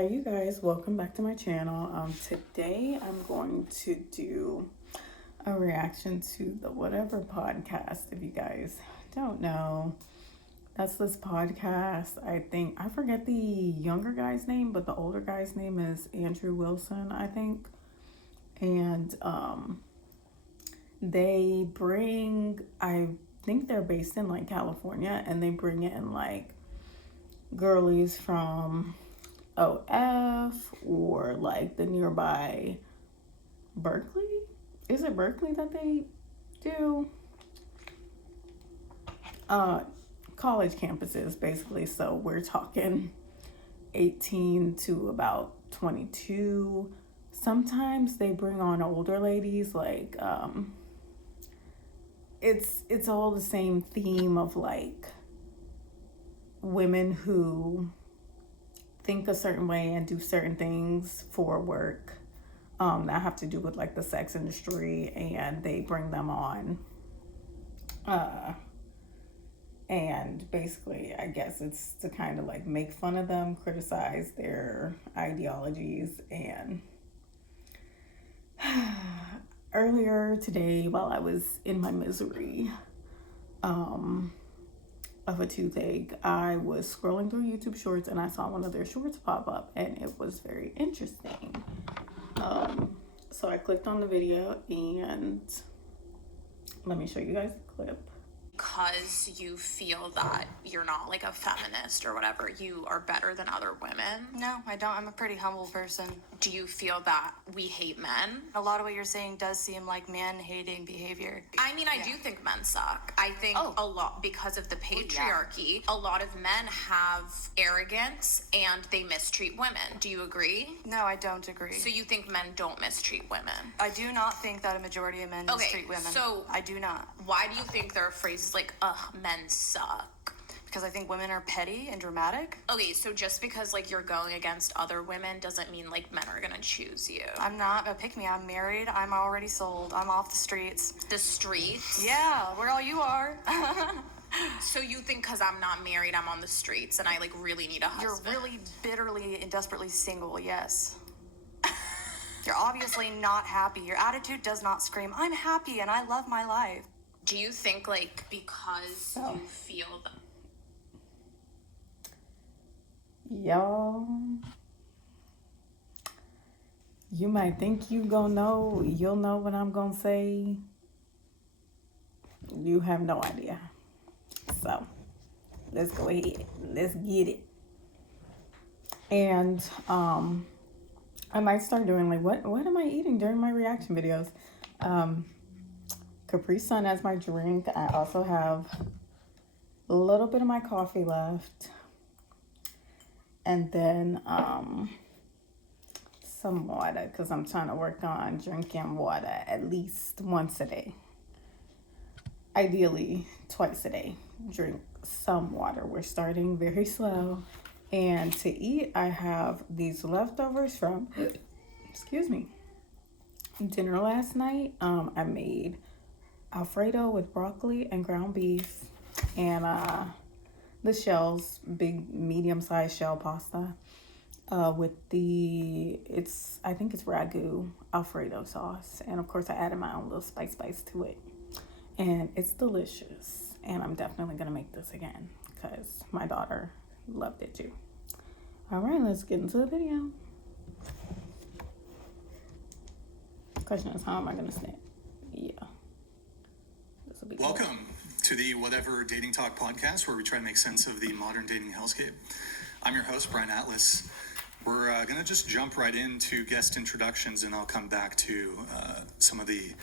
Hey you guys, welcome back to my channel. Today I'm going to do a reaction to the Whatever podcast. If you guys don't know, that's this podcast. I forget the younger guy's name, but the older guy's name is Andrew Wilson, I think. And they bring, I think they're based in like California, and they bring in like girlies from OF or like the nearby Berkeley. Is it Berkeley that they do? College campuses basically. So we're talking 18 to about 22. Sometimes they bring on older ladies, like it's all the same theme of like women who think a certain way and do certain things for work that have to do with like the sex industry, and they bring them on and basically I guess it's to kind of like make fun of them, criticize their ideologies. And earlier today, while I was in my misery of a toothache, I was scrolling through YouTube shorts and I saw one of their shorts pop up, and it was very interesting. So I clicked on the video, and let me show you guys the clip. Because you feel that you're not like a feminist or whatever, you are better than other women? No, I don't. I'm a pretty humble person. Do you feel that we hate men? A lot of what you're saying does seem like man-hating behavior. I mean, I do think men suck. I think a lot, because of the patriarchy, a lot of men have arrogance and they mistreat women. Do you agree? No, I don't agree. So you think men don't mistreat women? I do not think that a majority of men mistreat women. So I do not. Why do you think there are phrases like, ugh, men suck? Because I think women are petty and dramatic. Okay, so just because like you're going against other women doesn't mean like men are gonna choose you. I'm not a pick me. I'm married. I'm already sold. I'm off the streets. The streets? Yeah, where all you are. So you think because I'm not married, I'm on the streets and I like really need a husband? You're really bitterly and desperately single, yes. You're obviously not happy. Your attitude does not scream, I'm happy and I love my life. Do you think like because you feel that? Y'all, you might think you'll know what I'm gonna say. You have no idea. So let's go ahead, let's get it. And I might start doing like what am I eating during my reaction videos. Capri Sun as my drink. I also have a little bit of my coffee left. And then some water, because I'm trying to work on drinking water at least once a day. Ideally, twice a day. Drink some water. We're starting very slow. And to eat, I have these leftovers from, dinner last night. I made Alfredo with broccoli and ground beef, and the shells, big medium-sized shell pasta with I think it's ragu Alfredo sauce, and of course I added my own little spice to it, and it's delicious. And I'm definitely gonna make this again because my daughter loved it too. All right, let's get into the video. Question is, how am I gonna snap? Yeah. Welcome to the Whatever Dating Talk podcast, where we try to make sense of the modern dating hellscape. I'm your host, Brian Atlas. We're going to just jump right into guest introductions, and I'll come back to some of the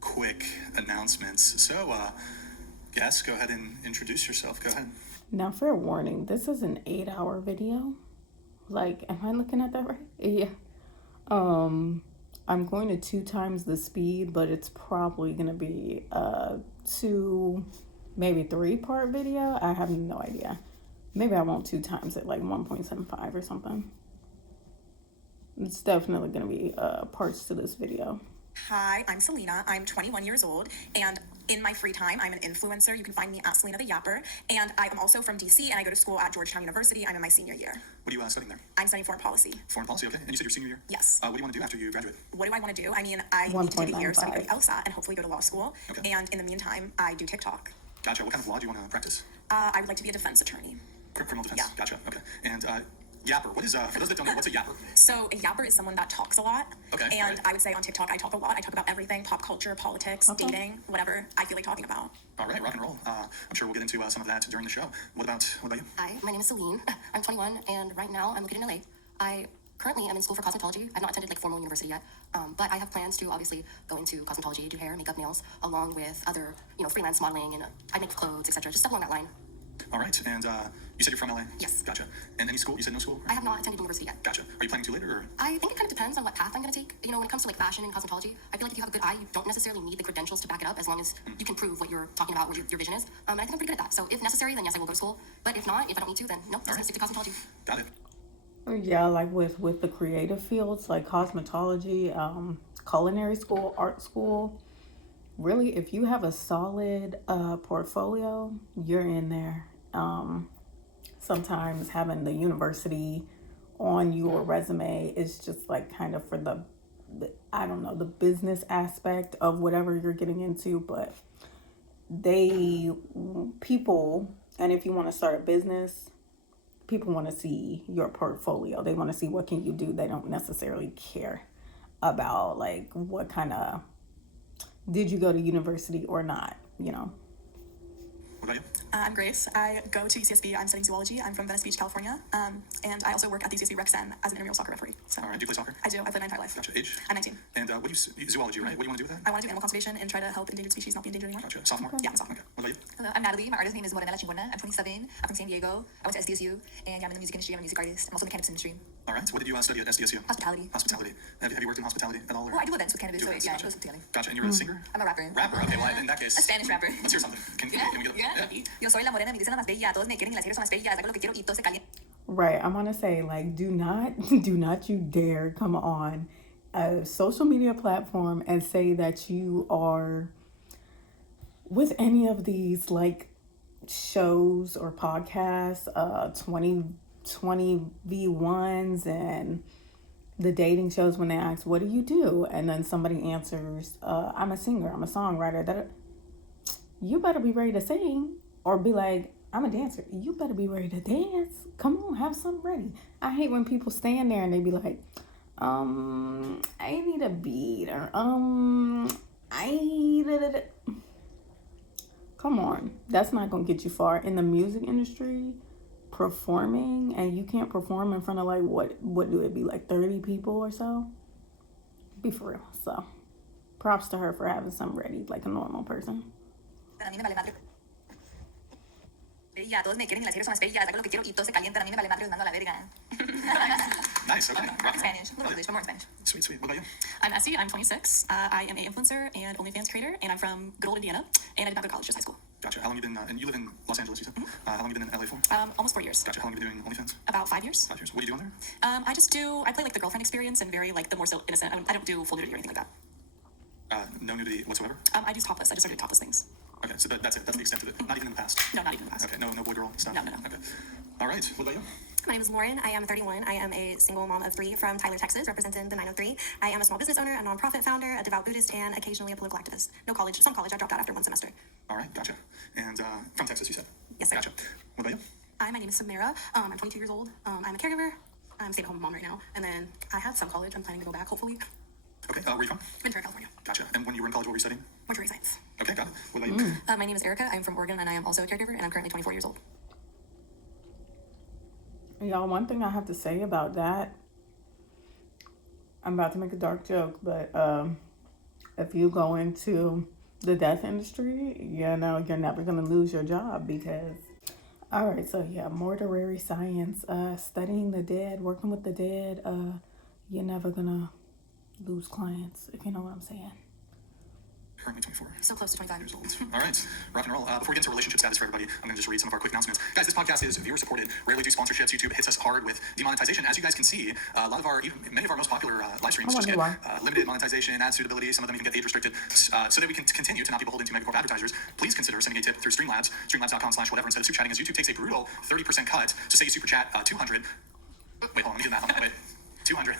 quick announcements. So, guests, go ahead and introduce yourself. Go ahead. Now, fair warning, this is an 8-hour video. Like, am I looking at that right? Yeah. I'm going to 2 times the speed, but it's probably going to be a 2, maybe 3-part video. I have no idea. Maybe I won't 2 times it, like 1.75 or something. It's definitely going to be parts to this video. Hi, I'm Selena. I'm 21 years old, and in my free time, I'm an influencer. You can find me at Selena the Yapper. And I am also from DC, and I go to school at Georgetown University. I'm in my senior year. What are you studying there? I'm studying foreign policy. Foreign policy, okay. And you said your senior year? Yes. What do you want to do after you graduate? What do I want to do? I mean, I need to take a year study for the LSAT and hopefully go to law school. Okay. And in the meantime, I do TikTok. Gotcha. What kind of law do you want to practice? I would like to be a defense attorney. Criminal defense? Yeah. Gotcha. Okay. And yapper, what is, for those that don't know, what's a yapper? So a yapper is someone that talks a lot. Okay. And right. I would say on TikTok, I talk a lot. I talk about everything, pop culture, politics, dating, whatever I feel like talking about. All right, rock and roll. I'm sure we'll get into some of that during the show. What about you? Hi, my name is Celine. I'm 21, and right now I'm located in LA. I currently am in school for cosmetology. I've not attended like formal university yet, but I have plans to obviously go into cosmetology, do hair, makeup, nails, along with other, freelance modeling, and I make clothes, etc. Just stuff along that line. All right, and you said you're from LA? Yes. Gotcha. And any school? You said no school? I have not attended university yet. Gotcha. Are you planning to later? Or? I think it kind of depends on what path I'm going to take. When it comes to like fashion and cosmetology, I feel like if you have a good eye, you don't necessarily need the credentials to back it up as long as you can prove what you're talking about, what your vision is. And I think I'm pretty good at that. So if necessary, then yes, I will go to school. But if not, if I don't need to, then nope, just going to stick to cosmetology. Got it. Yeah, like with the creative fields like cosmetology, culinary school, art school, really if you have a solid portfolio, you're in there. Sometimes having the university on your resume is just like kind of for the I don't know, the business aspect of whatever you're getting into, but people, and if you want to start a business, people want to see your portfolio. They want to see what can you do. They don't necessarily care about like what kind of, did you go to university or not, What about you? I'm Grace. I go to UCSB. I'm studying zoology. I'm from Venice Beach, California. And I also work at the UCSB Rec Cen as an intramural soccer referee. So All right, do you play soccer? I do. I played my entire life. Gotcha. Age? I'm 19. And what do you, zoology, right? What do you want to do with that? I want to do animal conservation and try to help endangered species not be endangered anymore. Gotcha. Sophomore? Yeah, I'm a sophomore. Okay. What about you? Hello, I'm Natalie. My artist name is Morena La Chingona. I'm 27. I'm from San Diego. I went to SDSU, and I'm in the music industry. I'm a music artist. I'm also in the cannabis industry. All right. What did you study at SDSU? Hospitality. Hospitality. Have you worked in hospitality at all? Or? Well, I do events with cannabis, so Events, yeah, gotcha. it goes together. Gotcha. And you're a singer? I'm a rapper. Rapper. Okay. Well, in that case, A Spanish rapper. Let's hear something. Can we get Yo soy la morena, me dicen la más bella. Todos me quieren y las mujeres son más bellas. Hago lo que quiero y todo se calienta. Right. I'm gonna say like do not you dare come on a social media platform and say that you are with any of these like shows or podcasts, 20 V1s and the dating shows when they ask, what do you do? And then somebody answers, I'm a singer, I'm a songwriter. That you better be ready to sing, or be like, I'm a dancer. You better be ready to dance. Come on, have something ready. I hate when people stand there and they be like, I need a beat, or Come on, that's not gonna get you far in the music industry. Performing, and you can't perform in front of like what do it be, like 30 people or so? Be for real. So props to her for having something ready like a normal person. A mí me vale madre. Bella, todos me quieren y las mujeres son más bellas. Hago lo que quiero y todo se calienta. A mí me vale madre, les mando a la verga. Nice. Okay. Rock and roll. Spanish, a little English, but more in Spanish. Sweet. What about you? I'm Essie. I'm 26. I am an influencer and OnlyFans creator, and I'm from good old Indiana. And I did not go to college, just high school. Gotcha. How long have you been? And you live in Los Angeles, you said. How long have you been in LA for? Almost 4 years. Gotcha. How long have you been doing OnlyFans? About 5 years. 5 years. What do you do on there? I play like the girlfriend experience and very like the more so innocent. I don't do full nudity or anything like that. No nudity whatsoever. I do topless. I just started doing topless things. Okay, so that's it. That's the extent of it. Not even in the past. No, not even in the past. Okay, no boy girl stuff. No. Okay. All right. What about you? My name is Lauren. I am 31. I am a single mom of 3 from Tyler, Texas, representing the 903. I am a small business owner, a nonprofit founder, a devout Buddhist, and occasionally a political activist. No college, some college. I dropped out after 1 semester. All right, gotcha. And from Texas, you said. Yes, sir. Gotcha. What about you? Hi, my name is Samara. I'm 22 years old. I'm a caregiver. I'm a stay-at-home mom right now. And then I have some college. I'm planning to go back, hopefully. Okay, where are you from? Ventura, California. Gotcha. And when you were in college, what were you studying? Mortuary science. Okay, got it. What about you? My name is Erica. I'm from Oregon, and I am also a caregiver, and I'm currently 24 years old. Y'all, one thing I have to say about that, I'm about to make a dark joke, but if you go into the death industry, you're never going to lose your job because, all right, so yeah, mortuary science, studying the dead, working with the dead, you're never going to lose clients, if you know what I'm saying. Currently 24. So close to 25 years old. All right, rock and roll. Before we get into relationship status for everybody, I'm going to just read some of our quick announcements. Guys, this podcast is viewer supported. Rarely do sponsorships. YouTube hits us hard with demonetization. As you guys can see, a lot of our, many of our most popular live streams just get limited monetization, ad suitability. Some of them even get age restricted. So that we can continue to not be beholden to megacorp advertisers, please consider sending a tip through Streamlabs, streamlabs.com/whatever instead of super chatting, as YouTube takes a brutal 30% cut. So say you super chat 200. Wait, hold on, let me do the math on that. Wait, 200.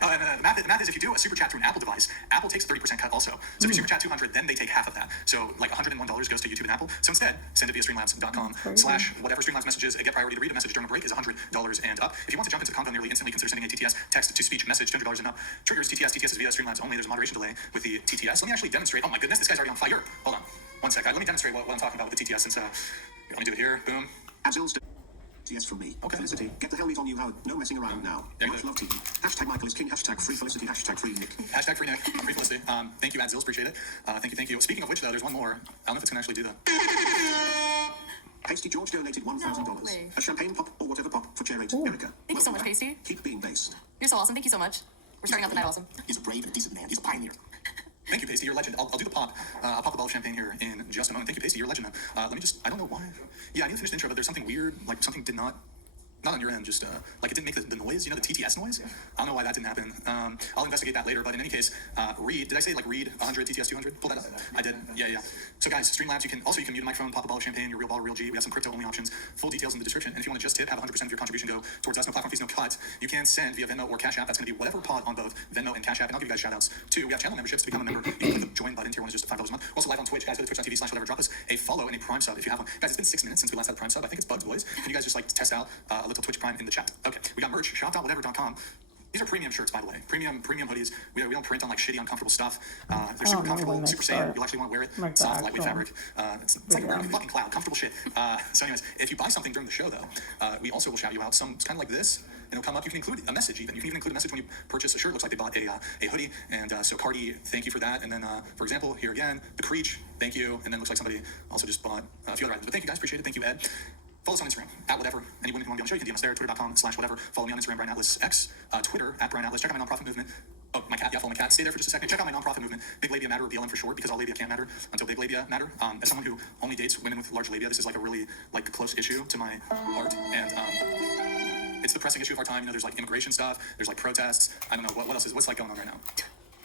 The math is if you do a super chat through an Apple device, Apple takes a 30% cut also. So if you super chat 200, then they take half of that. So like $101 goes to YouTube and Apple. So instead, send it via streamlabs.com/whatever Streamlabs messages. Get priority to read. A message during a break is $100 and up. If you want to jump into the convo nearly instantly, consider sending a TTS text-to-speech message, $200 and up. Triggers TTS. TTS is via Streamlabs only. There's a moderation delay with the TTS. Let me actually demonstrate. Oh my goodness, this guy's already on fire. Hold on. One sec. Let me demonstrate what I'm talking about with the TTS since, let me do it here. Boom. Yes from me. Okay. Felicity, get the hell on you, Howard. No messing around now. Yeah, Much love to you. Hashtag Michael is king. Hashtag free Felicity. Hashtag free Nick. Hashtag free Nick. Free Felicity. Thank you, Adzils. Appreciate it. Thank you. Speaking of which, though, there's one more. I don't know if it's going to actually do that. Pasty George donated $1,000. No way. A champagne pop or whatever pop for Jared. Erica. Thank you so much, Pasty. Keep being based. You're so awesome. Thank you so much. We're starting out the night awesome. He's a brave and decent man. He's a pioneer. Thank you, Pasty. You're a legend. I'll do the pop. I'll pop the bottle of champagne here in just a moment. Thank you, Pasty. You're a legend, man. Let me just, I don't know why. Yeah, I need to finish the intro, but there's something weird, like something did not on your end, just like it didn't make the noise, the TTS noise. I don't know why that didn't happen. I'll investigate that later, but in any case, read, did I say like read 100 TTS 200? Pull that up. I did. Yeah. So guys, Streamlabs, you can mute a microphone, pop a bottle of champagne, your real ball, real G. We have some crypto only options, full details in the description. And if you want to just tip, have 100% of your contribution go towards us, no platform fees, no cut. You can send via Venmo or Cash App. That's going to be whatever pod on both Venmo and Cash App. And I'll give you guys shout outs too. We have channel memberships to become a member. You can click the join button. Tier 1 is just $5 a month. We're also live on Twitch, guys. Go to twitch.tv/whatever. Drop us a follow and a Prime sub if you have one. Guys, it's been 6 minutes since we last had a Prime sub. I think it's Bugs Boys. Can you guys just like test out a little Twitch Prime in the chat? Okay, we got merch, shop.whatever.com. These are premium shirts, by the way. Premium hoodies. We don't print on like shitty, uncomfortable stuff. They're super comfortable, super safe. You'll actually want to wear it. Like soft, lightweight fabric. It's like wearing a fucking cloud. Comfortable shit. So anyways, if you buy something during the show, though, we also will shout you out. It's kind of like this. And it'll come up. You can include a message even. You can even include a message when you purchase a shirt. Looks like they bought a hoodie. And so Cardi, thank you for that. And then, for example, here again, the Creech, thank you. And then looks like somebody also just bought a few other items. But thank you guys. Appreciate it. Thank you, Ed. Follow us on Instagram, @whatever. Any women who want to be on the show, you can DM us there, twitter.com/whatever. Follow me on Instagram, Brian Atlas X, Twitter, @Brian Atlas. Check out my nonprofit movement. Oh, my cat, yeah, follow my cat. Stay there for just a second. Check out my nonprofit movement, Big Labia Matter, or BLM for short, because all labia can't matter until big labia matter. As someone who only dates women with large labia, this is like a really like close issue to my heart. And it's the pressing issue of our time. There's like immigration stuff, there's like protests. I don't know, what else what's like going on right now?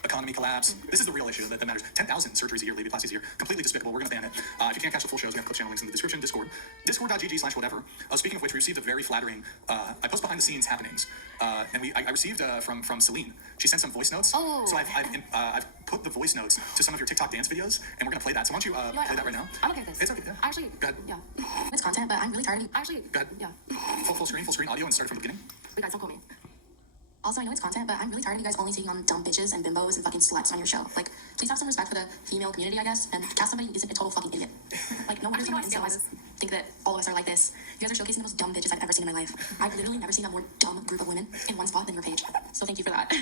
Economy collapse. This is the real issue that matters. 10,000 surgeries a year, labiaplasties a year. Completely despicable. We're going to ban it. If you can't catch the full shows, we have clip channel links in the description. Discord. Discord.gg/whatever. Speaking of which, we received a very flattering, I post behind the scenes happenings. And I received from Celine. She sent some voice notes. Oh. So I've put the voice notes to some of your TikTok dance videos, and we're going to play that. So why don't you play that right now? I'm okay with this. It's okay. Yeah. Actually, go ahead. Yeah. It's content, but I'm really tired of actually. Go ahead. Yeah. Full screen audio and start from the beginning. Wait, guys, don't call me. Also, I know it's content, but I'm really tired of you guys only taking on dumb bitches and bimbos and fucking sluts on your show. Like, please have some respect for the female community, I guess, and cast somebody who isn't a total fucking idiot. Like, no wonder people think that all of us are like this. You guys are showcasing the most dumb bitches I've ever seen in my life. I've literally never seen a more dumb group of women in one spot than your page. So thank you for that.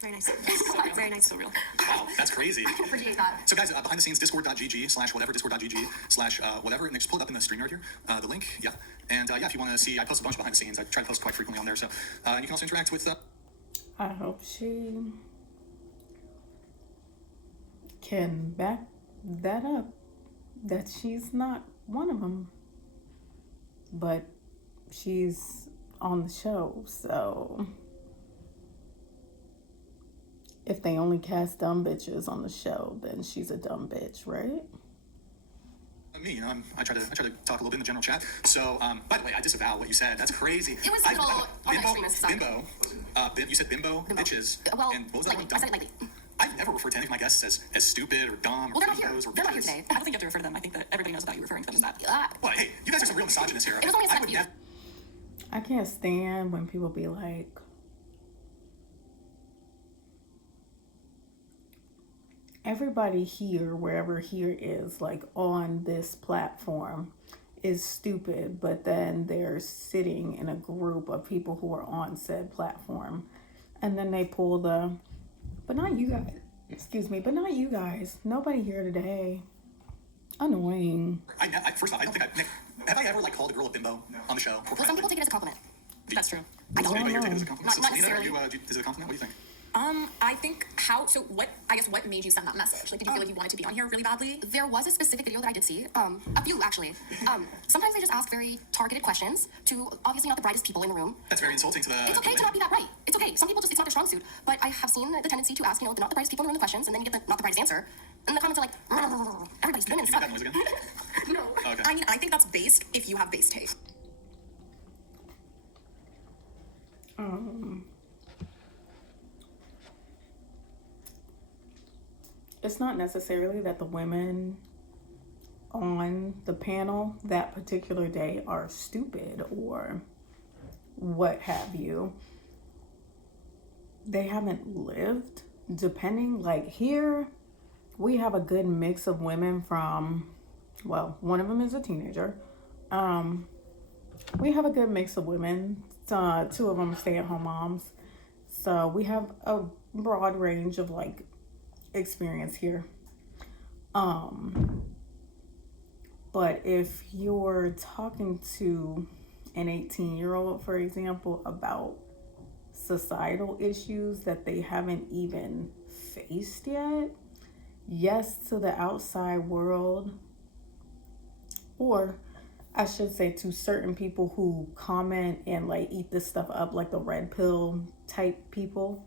Very nice. Very nice. So real. Wow, that's crazy. I appreciate that. So guys, behind the scenes, discord.gg/whatever, discord.gg/whatever, and just pull it up in the StreamYard here, the link, yeah. And yeah, if you want to see, I post a bunch behind the scenes. I try to post quite frequently on there, so and you can also interact with I hope she can back that up, that she's not one of them, but she's on the show. So if they only cast dumb bitches on the show, then she's a dumb bitch, right? me. I try to talk a little bit in the general chat. So, by the way, I disavow what you said. That's crazy. It was a little on the extremist side. You said bimbo, bitches. Well, and what was that lightly. one? I said it lightly. I've never referred to any of my guests as stupid or dumb or Well, they're not here. bimbos or They're not here bitches. today. I don't think you have to refer to them. I think that everybody knows about you referring to them as that. Well, hey, you guys are some real misogynists here. It was only a I second would review. I can't stand when people be like, everybody here, wherever here is, like on this platform, is stupid, but then they're sitting in a group of people who are on said platform, and then they pull the, but not you guys, excuse me, but not you guys, nobody here today. Annoying. First off, I don't think Nick, have I ever called a girl a bimbo on the show? Well, some people take it as a compliment. That's true. Does anybody here take it as a Not compliment? Selena, necessarily. is it a compliment? What do you think? What made you send that message? Like, did you feel like you wanted to be on here really badly? There was a specific video that I did see, a few actually. Sometimes they just ask very targeted questions to obviously not the brightest people in the room. That's very insulting to the. It's okay to not be that bright. It's okay. Some people just, it's not their strong suit. But I have seen the tendency to ask, the not the brightest people in the room the questions, and then you get the not the brightest answer. And the comments are like, everybody's women You suck. make that noise again? No. Oh, okay. I mean, I think that's based if you have base taste. It's not necessarily that the women on the panel that particular day are stupid or what have you. They haven't lived, depending, like here, we have a good mix of women from, well, one of them is a teenager. We have a good mix of women. Two of them are stay-at-home moms. So we have a broad range of like experience here. But if you're talking to an 18-year-old, for example, about societal issues that they haven't even faced yet, yes, to the outside world, or I should say to certain people who comment and like eat this stuff up, like the red pill type people,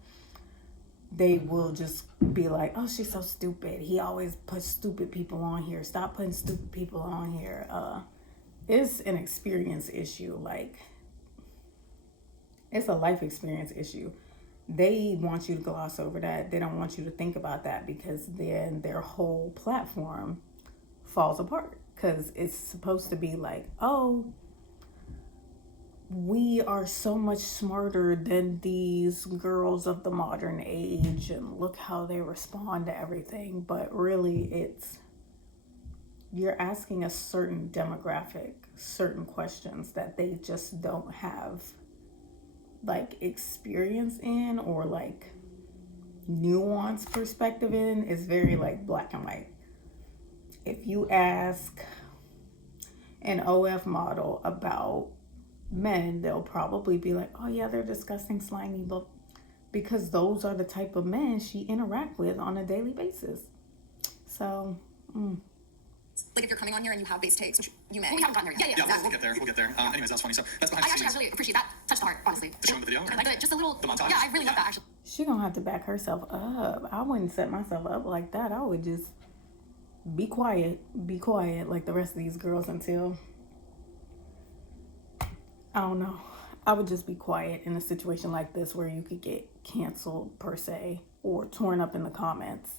they will just be like, oh, she's so stupid. He always puts stupid people on here. Stop putting stupid people on here. It's an experience issue. Like, it's a life experience issue. They want you to gloss over that. They don't want you to think about that, because then their whole platform falls apart. Because it's supposed to be like, oh, we are so much smarter than these girls of the modern age, and look how they respond to everything. But really, it's, you're asking a certain demographic certain questions that they just don't have like experience in, or like nuanced perspective in. Is very like black and white. If you ask an OF model about men, they'll probably be like, oh yeah, they're disgusting, slimy, but because those are the type of men she interact with on a daily basis. So Like, if you're coming on here and you have base takes, which you may. We haven't gotten there yet. Yeah, we'll get there. We'll get there. Anyways, that's funny. So that's behind I the actually scenes. really appreciate that. Touched the heart, honestly. The show in the video? Like just a little. The montage? Yeah, I really love that actually. she gonna have to back herself up. I wouldn't set myself up like that. I would just be quiet like the rest of these girls until, I don't know. I would just be quiet in a situation like this where you could get canceled per se, or torn up in the comments.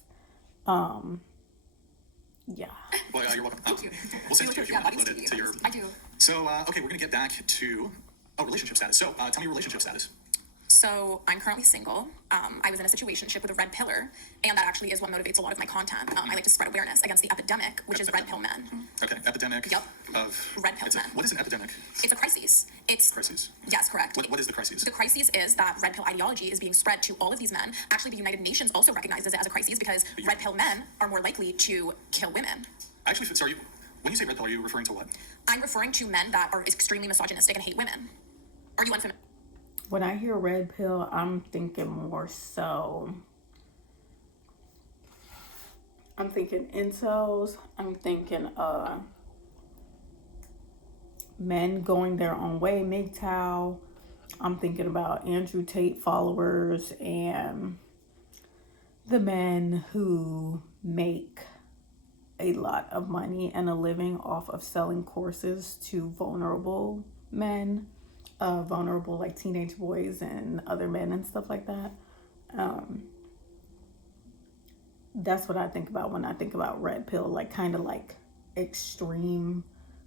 Yeah. Well, you're welcome. Thank you. We'll send it to you if you want to upload it to your. I do. So, okay, we're gonna get back to relationship status. So, tell me your relationship status. So I'm currently single. I was in a situationship with a red pillar, and that actually is what motivates a lot of my content. I like to spread awareness against the epidemic, which is red pill men. Okay, epidemic. Yep. Of Red pill men. What is an epidemic? It's a crisis. It's Crisis. Yes, correct. What is the crisis? The crisis is that red pill ideology is being spread to all of these men. Actually, the United Nations also recognizes it as a crisis because red pill men are more likely to kill women. Actually, sorry. When you say red pill, are you referring to what? I'm referring to men that are extremely misogynistic and hate women. Are you unfamiliar? When I hear red pill, I'm thinking more so, I'm thinking incels. I'm thinking men going their own way, MGTOW. I'm thinking about Andrew Tate followers and the men who make a lot of money and a living off of selling courses to vulnerable men. Vulnerable like teenage boys and other men and stuff like that. That's what I think about when I think about red pill, like kind of like extreme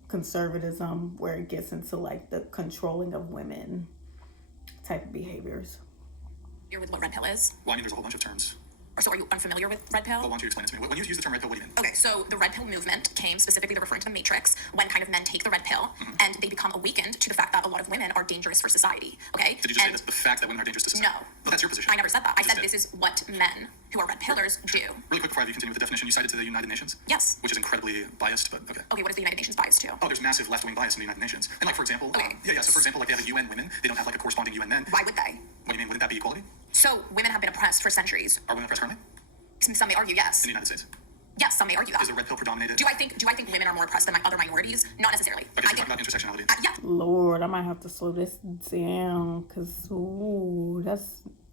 conservatism where it gets into like the controlling of women type of behaviors. You're with what red pill is? Well, I mean, there's a whole bunch of terms. Or so are you unfamiliar with red pill? Well, why don't you explain it to me? When you use the term red pill, what do you mean? Okay, so the red pill movement came specifically, they're referring to the Matrix, when kind of men take the red pill and they become awakened to the fact that a lot of women are dangerous for society, okay? Did you just say that the fact that women are dangerous to society? No. Well, that's your position. I never said that. I You said did. this is what men who are red pillars do. Really quick before you continue with the definition, you cited to the United Nations? Yes. Which is incredibly biased, but okay. Okay, what is the United Nations bias to? Oh, there's massive left-wing bias in the United Nations. And like, for example, Okay. so for example, like they have a UN women, they don't have like a corresponding UN men. Why would they? What do you mean? Wouldn't that be equality? So women have been oppressed for centuries. Are women oppressed currently? Some may argue yes. In the United States? Yes, some may argue that. Is the red pill predominated? Do I think women are more oppressed than other minorities? Not necessarily. Okay, so I you're think talking about intersectionality. yeah. Lord, I might have to slow this down because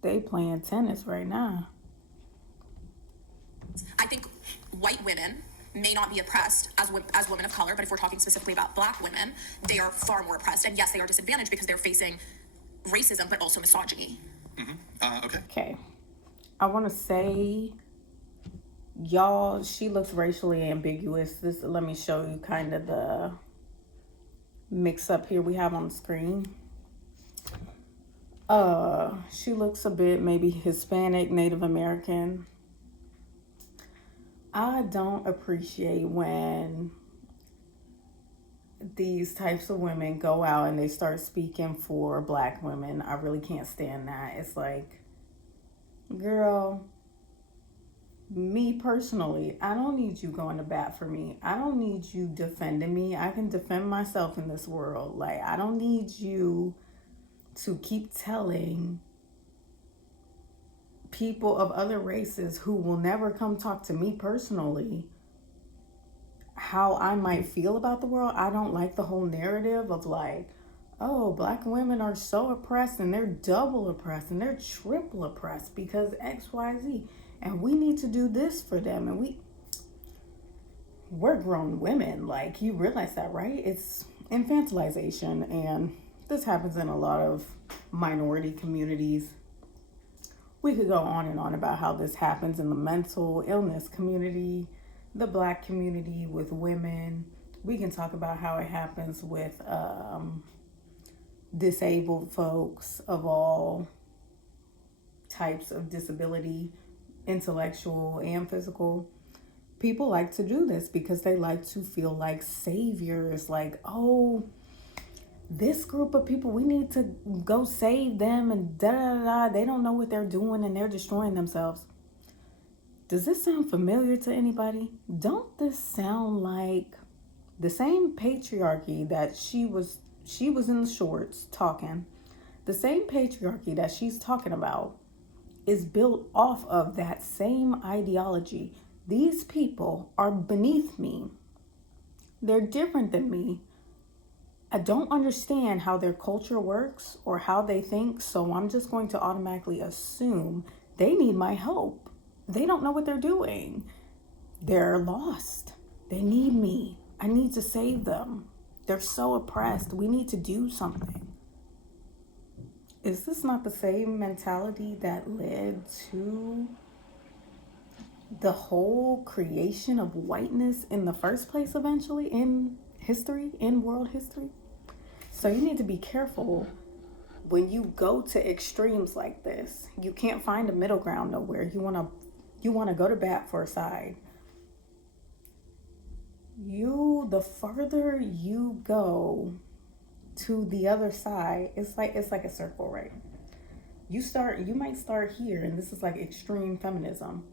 they playing tennis right now. I think white women may not be oppressed as women of color, but if we're talking specifically about black women, they are far more oppressed. And yes, they are disadvantaged because they're facing racism, but also misogyny. Okay. Okay. I want to say, y'all, she looks racially ambiguous. Let me show you kind of the mix up here we have on the screen. She looks a bit maybe Hispanic, Native American. I don't appreciate when these types of women go out and they start speaking for black women. I really can't stand that. It's like, girl, me personally, I don't need you going to bat for me. I don't need you defending me. I can defend myself in this world. Like, I don't need you to keep telling people of other races who will never come talk to me personally how I might feel about the world. I don't like the whole narrative of like, oh, black women are so oppressed and they're double oppressed and they're triple oppressed because XYZ. And we need to do this for them. And we're grown women. Like, you realize that, right? It's infantilization. And this happens in a lot of minority communities. We could go on and on about how this happens in the mental illness community, the black community with women. We can talk about how it happens with disabled folks of all types of disability, intellectual and physical. People like to do this because they like to feel like saviors, like, oh, this group of people, we need to go save them and da da da. They don't know what they're doing and they're destroying themselves. Does this sound familiar to anybody? Don't this sound like the same patriarchy that she was in the shorts talking, the same patriarchy that she's talking about is built off of that same ideology. These people are beneath me. They're different than me. I don't understand how their culture works or how they think, so I'm just going to automatically assume they need my help. They don't know what they're doing. They're lost. They need me. I need to save them. They're so oppressed. We need to do something. Is this not the same mentality that led to the whole creation of whiteness in the first place eventually in history, in world history? So you need to be careful when you go to extremes like this. You can't find a middle ground nowhere. You want to go to bat for a side. The further you go to the other side, it's like a circle, right? You might start here, and this is like extreme feminism.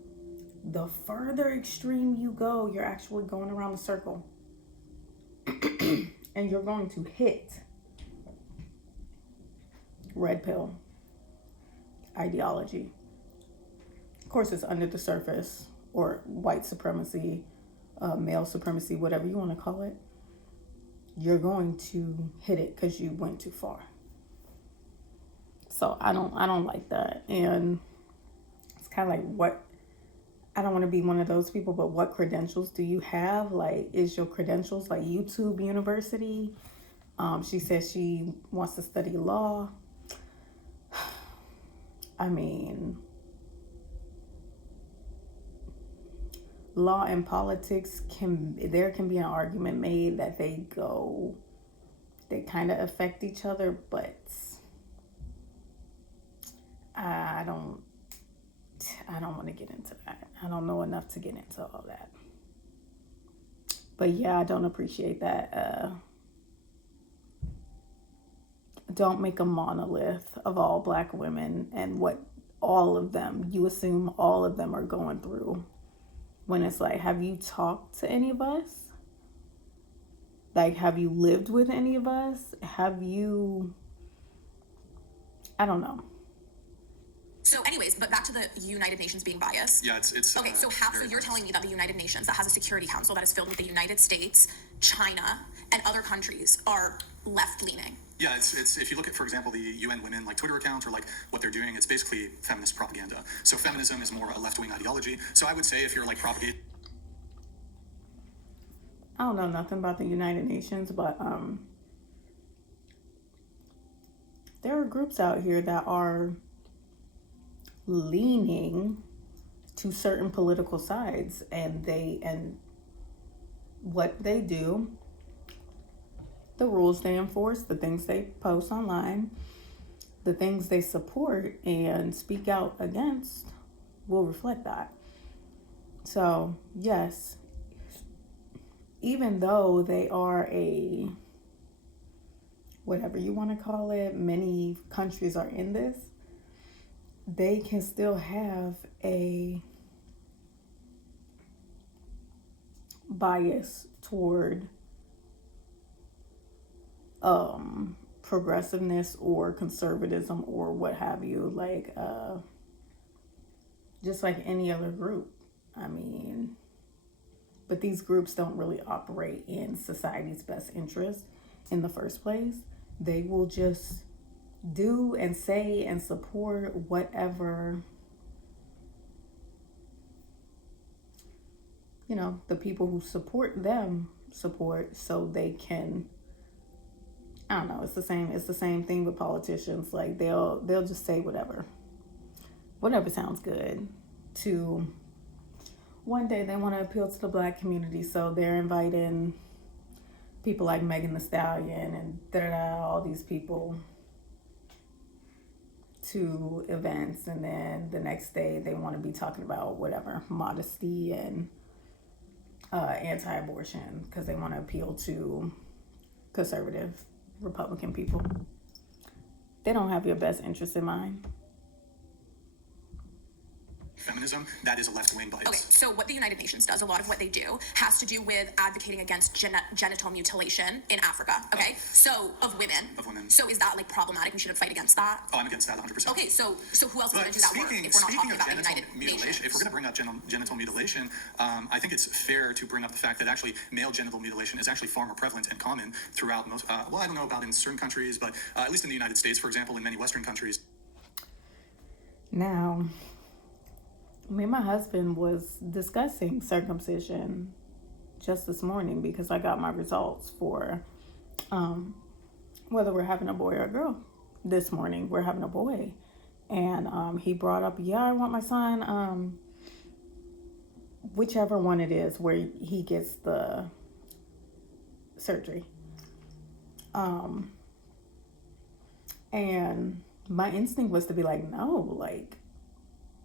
The further extreme you go, you're actually going around the circle. And you're going to hit red pill ideology. Of course, it's under the surface, or white supremacy, male supremacy, whatever you want to call it. You're going to hit it because you went too far. So I don't like that. And it's kind of like, what, I don't want to be one of those people, but what credentials do you have? Like, is your credentials like YouTube University? She says she wants to study law. I mean, law and politics there can be an argument made that they kind of affect each other, but I don't want to get into that. I don't know enough to get into all that. But yeah, I don't appreciate that. Don't make a monolith of all black women and what all of them, you assume all of them are going through. When it's like, have you talked to any of us? Like, have you lived with any of us? I don't know. So anyways, but back to the United Nations being biased. Yeah, it's Okay, so you're telling me that the United Nations, that has a Security Council that is filled with the United States, China, and other countries, are left-leaning. Yeah, it's if you look at, for example, the UN Women like Twitter account or like what they're doing, it's basically feminist propaganda. So feminism is more a left-wing ideology. So I would say if you're like propagating. I don't know nothing about the United Nations, but there are groups out here that are leaning to certain political sides, and what they do, the rules they enforce, the things they post online, the things they support and speak out against will reflect that. So yes, even though they are a, whatever you want to call it, many countries are in this, they can still have a bias toward progressiveness or conservatism or what have you, like just like any other group. I mean, but these groups don't really operate in society's best interest in the first place. They will just do and say and support whatever, you know, the people who support them support, so they can, I don't know, it's the same thing with politicians. Like they'll just say whatever sounds good to, one day they want to appeal to the Black community, so they're inviting people like Megan Thee Stallion and all these people to events, and then the next day they want to be talking about whatever, modesty and anti-abortion, because they want to appeal to conservative Republican people. They don't have your best interest in mind. Feminism, that is a left-wing bias. Okay, so what the United Nations does, a lot of what they do, has to do with advocating against genital mutilation in Africa, okay? So, of women. So is that, like, problematic? We should fight against that? Oh, I'm against that 100%. Okay, so who else is going to do that work if we're not talking about the United Nations? If we're going to bring up genital mutilation, I think it's fair to bring up the fact that actually male genital mutilation is actually far more prevalent and common throughout most, well, I don't know about in certain countries, but at least in the United States, for example, in many Western countries. Now, me and my husband was discussing circumcision just this morning because I got my results for whether we're having a boy or a girl. This morning we're having a boy, and he brought up, yeah, I want my son, whichever one it is where he gets the surgery. And my instinct was to be like, no, like,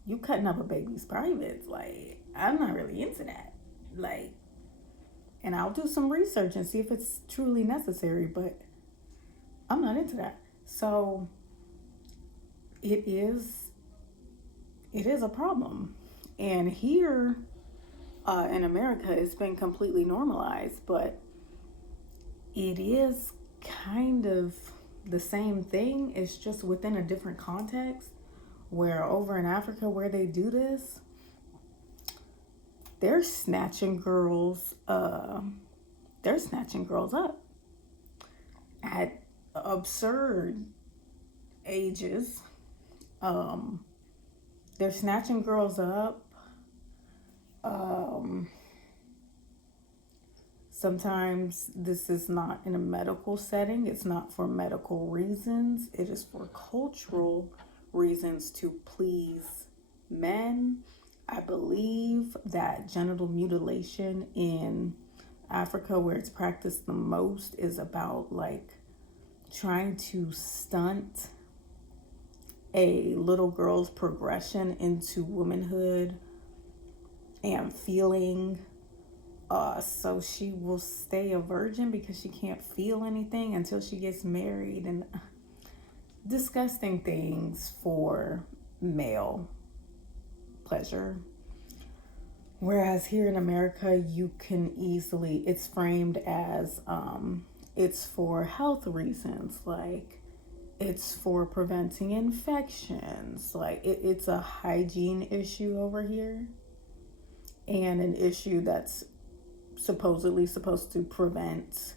you cutting up a baby's privates. Like, I'm not really into that. Like, and I'll do some research and see if it's truly necessary, but I'm not into that. So it is a problem. And here in America, it's been completely normalized, but it is kind of the same thing. It's just within a different context. Where over in Africa, where they do this, they're snatching girls up at absurd ages. They're snatching girls up. Sometimes this is not in a medical setting. It's not for medical reasons. It is for cultural reasons to please men. I believe that genital mutilation in Africa, where it's practiced the most, is about like trying to stunt a little girl's progression into womanhood and feeling, so she will stay a virgin because she can't feel anything until she gets married, and disgusting things for male pleasure. Whereas here in America, you can easily, it's framed as it's for health reasons. Like, It's for preventing infections. Like it's a hygiene issue over here, and an issue that's supposedly supposed to prevent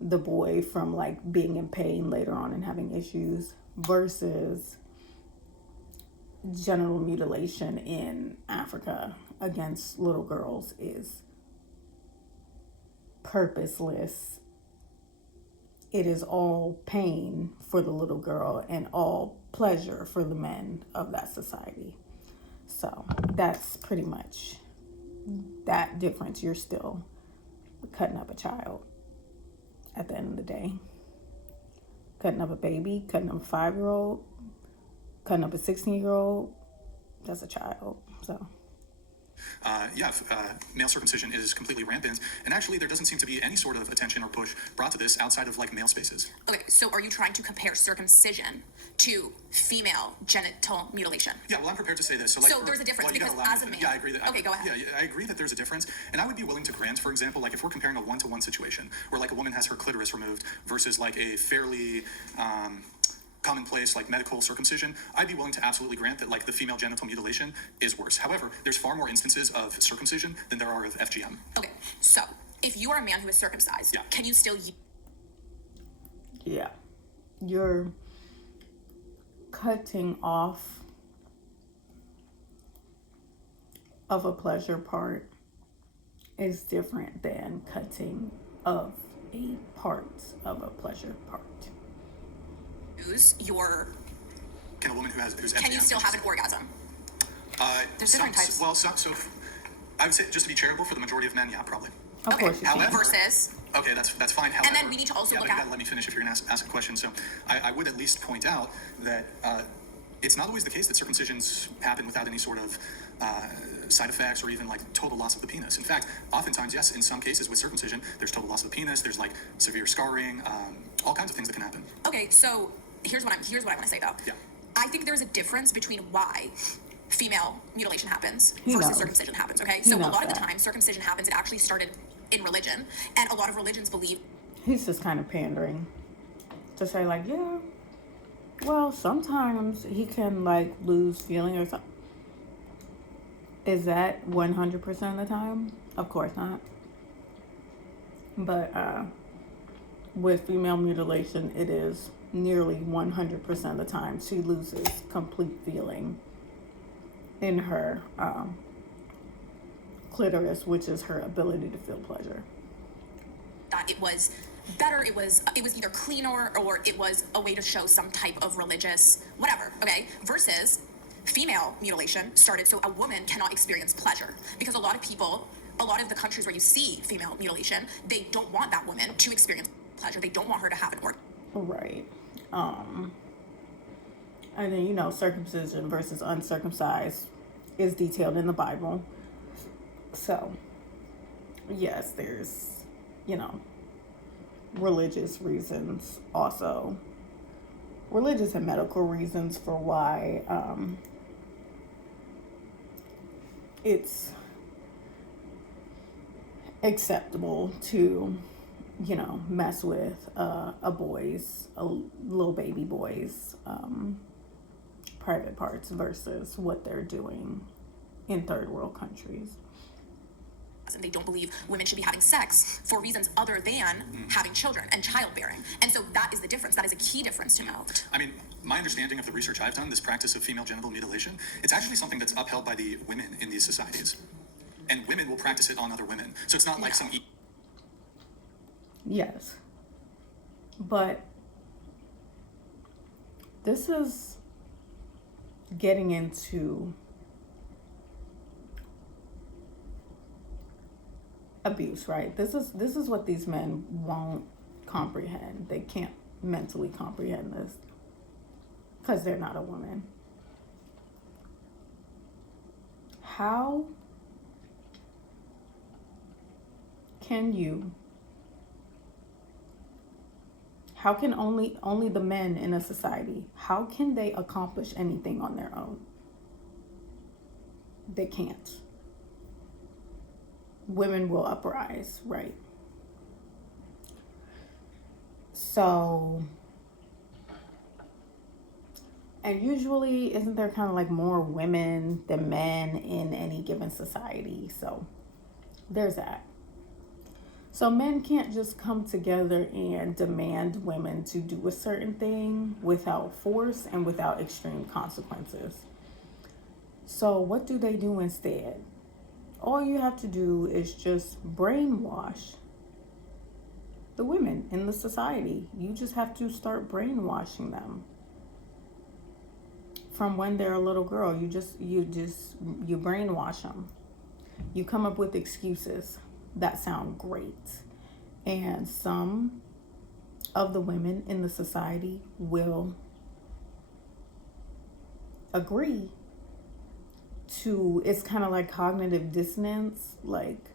the boy from like being in pain later on and having issues, versus genital mutilation in Africa against little girls is purposeless. It is all pain for the little girl and all pleasure for the men of that society. So that's pretty much that difference. You're still cutting up a child at the end of the day. Cutting up a baby, cutting up a 5-year-old, cutting up a 16-year-old, that's a child. So male circumcision is completely rampant, and actually there doesn't seem to be any sort of attention or push brought to this outside of like male spaces. Okay, so are you trying to compare circumcision to female genital mutilation? Yeah, well, I'm prepared to say this. So there's a difference, you gotta because allow as a me- man. Yeah, I agree that. Okay, go ahead. Yeah, I agree that there's a difference, and I would be willing to grant, for example, like if we're comparing a one-to-one situation where like a woman has her clitoris removed versus like a fairly commonplace like medical circumcision, I'd be willing to absolutely grant that like the female genital mutilation is worse. However, there's far more instances of circumcision than there are of FGM. Okay, so if you are a man who is circumcised, Yeah. can you still yeah, you're cutting off of a pleasure part is different than cutting of a part of a pleasure part. use your? Can a woman who's FGM, Can you still have an orgasm? There's different types. Well, so I would say, just to be charitable, for the majority of men, yeah, probably. Of Okay, course you can. However- versus. Okay, that's fine. However, And then we need to also yeah, look but you at- gotta let me finish if you're gonna ask a question. So I would at least point out that it's not always the case that circumcisions happen without any sort of side effects or even like total loss of the penis. In fact, oftentimes, yes, in some cases with circumcision, there's total loss of the penis. There's like severe scarring, all kinds of things that can happen. Okay, so here's what I want to say though. Yeah. I think there's a difference between why female mutilation happens He versus knows. circumcision happens. Okay, He so a knows lot of the that. time circumcision happens. It actually started in religion, and a lot of religions believe. He's just kind of pandering to say like, yeah, well, sometimes he can like lose feeling or something. Is that 100% of the time? Of course not. But with female mutilation, it is nearly 100% of the time she loses complete feeling in her clitoris, which is her ability to feel pleasure. That it was better, it was either cleaner, or it was a way to show some type of religious whatever. Okay, versus female mutilation started so a woman cannot experience pleasure, because a lot of the countries where you see female mutilation, they don't want that woman to experience pleasure. They don't want her to have an orgasm. Right. And then, circumcision versus uncircumcised is detailed in the Bible. So, yes, there's, religious reasons also. Religious and medical reasons for why it's acceptable to, mess with a little baby boy's private parts versus what they're doing in third world countries. And they don't believe women should be having sex for reasons other than having children and childbearing. And so that is the difference. That is a key difference to note. I mean, my understanding of the research I've done, this practice of female genital mutilation, it's actually something that's upheld by the women in these societies. And women will practice it on other women. So it's not like some... Yes. But this is getting into abuse, right? This is what these men won't comprehend. They can't mentally comprehend this because they're not a woman. How can only the men in a society, how can they accomplish anything on their own? They can't. Women will uprise, right? So And usually, isn't there kind of like more women than men in any given society? So there's that. So men can't just come together and demand women to do a certain thing without force and without extreme consequences. So what do they do instead? All you have to do is just brainwash the women in the society. You just have to start brainwashing them. From when they're a little girl, you brainwash them. You come up with excuses that sound great. And some of the women in the society will agree to, it's kind of like cognitive dissonance. Like,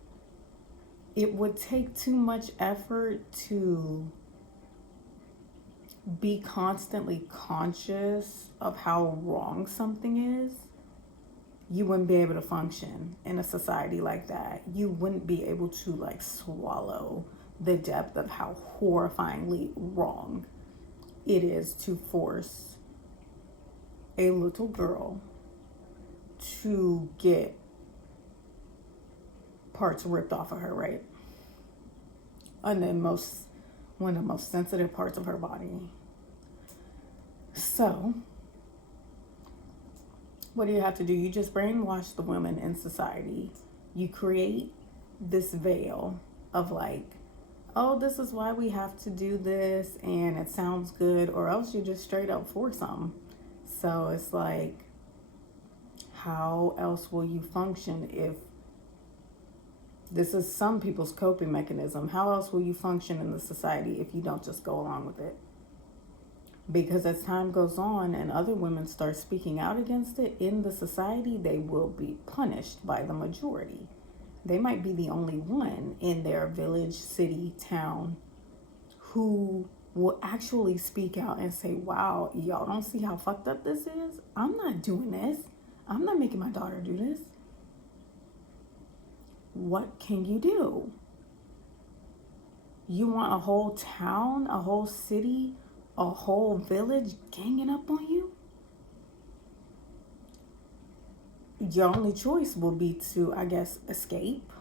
it would take too much effort to be constantly conscious of how wrong something is. You wouldn't be able to function in a society like that. You wouldn't be able to like swallow the depth of how horrifyingly wrong it is to force a little girl to get parts ripped off of her, right? And then one of the most sensitive parts of her body. So what do you have to do? You just brainwash the women in society. You create this veil of like, oh, this is why we have to do this, and it sounds good, or else you just straight up force them. So it's like, how else will you function if this is some people's coping mechanism? How else will you function in the society if you don't just go along with it? Because as time goes on and other women start speaking out against it in the society, they will be punished by the majority. They might be the only one in their village, city, town who will actually speak out and say, wow, y'all don't see how fucked up this is? I'm not doing this. I'm not making my daughter do this. What can you do? You want a whole town, a whole city, a whole village ganging up on you? Your only choice will be to, I guess, escape.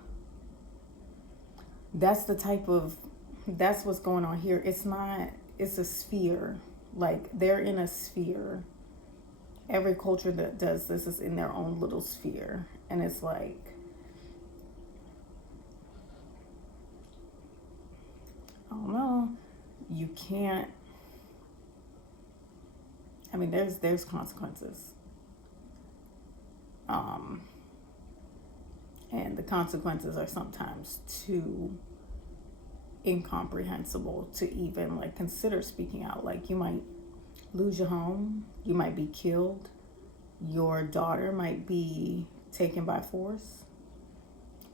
That's what's going on here. It's a sphere. Like, they're in a sphere. Every culture that does this is in their own little sphere. And it's like, I don't know. You can't. I mean, there's consequences. And the consequences are sometimes too incomprehensible to even like consider speaking out. Like, you might lose your home, you might be killed, your daughter might be taken by force.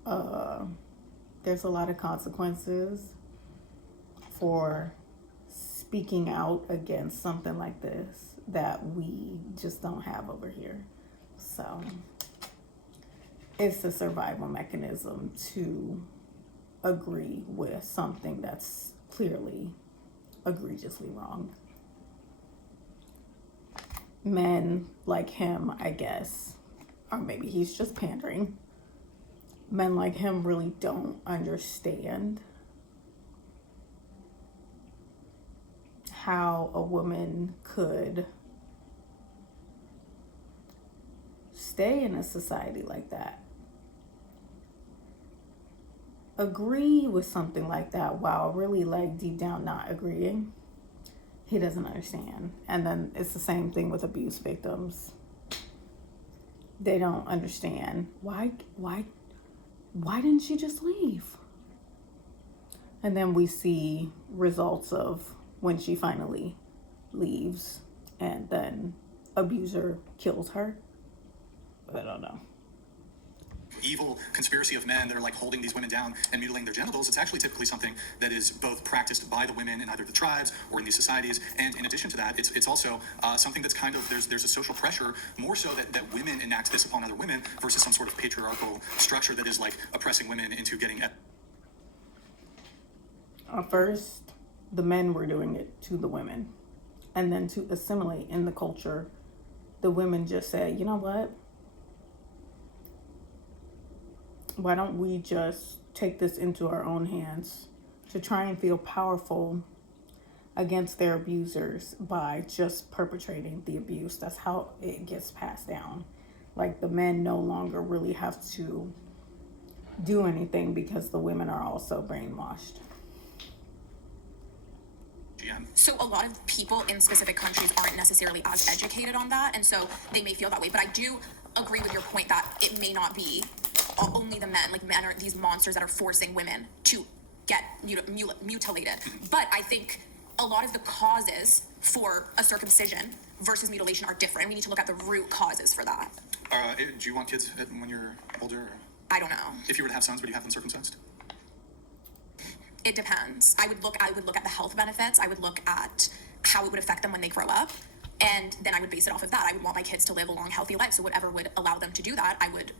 There's a lot of consequences for speaking out against something like this that we just don't have over here. So it's a survival mechanism to agree with something that's clearly egregiously wrong. Men like him, I guess, or maybe he's just pandering. Men like him really don't understand how a woman could stay in a society like that, agree with something like that while really like deep down not agreeing. He doesn't understand. And then it's the same thing with abuse victims. They don't understand. Why didn't she just leave? And then we see results of when she finally leaves and then abuser kills her. I don't know. Evil conspiracy of men that are like holding these women down and mutilating their genitals. It's actually typically something that is both practiced by the women in either the tribes or in these societies. And in addition to that, it's also something that's kind of, there's a social pressure more so that women enact this upon other women versus some sort of patriarchal structure that is like oppressing women into getting at. First, the men were doing it to the women, and then to assimilate in the culture the women just said, you know what? Why don't we just take this into our own hands to try and feel powerful against their abusers by just perpetrating the abuse? That's how it gets passed down. Like, the men no longer really have to do anything because the women are also brainwashed. So a lot of people in specific countries aren't necessarily as educated on that, and so they may feel that way. But I do agree with your point that it may not be only the men. Like, men are these monsters that are forcing women to get mutilated. But I think a lot of the causes for a circumcision versus mutilation are different, and we need to look at the root causes for that. Do you want kids when you're older? I don't know. If you were to have sons, would you have them circumcised? It depends. I would look at the health benefits. I would look at how it would affect them when they grow up, and then I would base it off of that. I would want my kids to live a long, healthy life. So whatever would allow them to do that, I would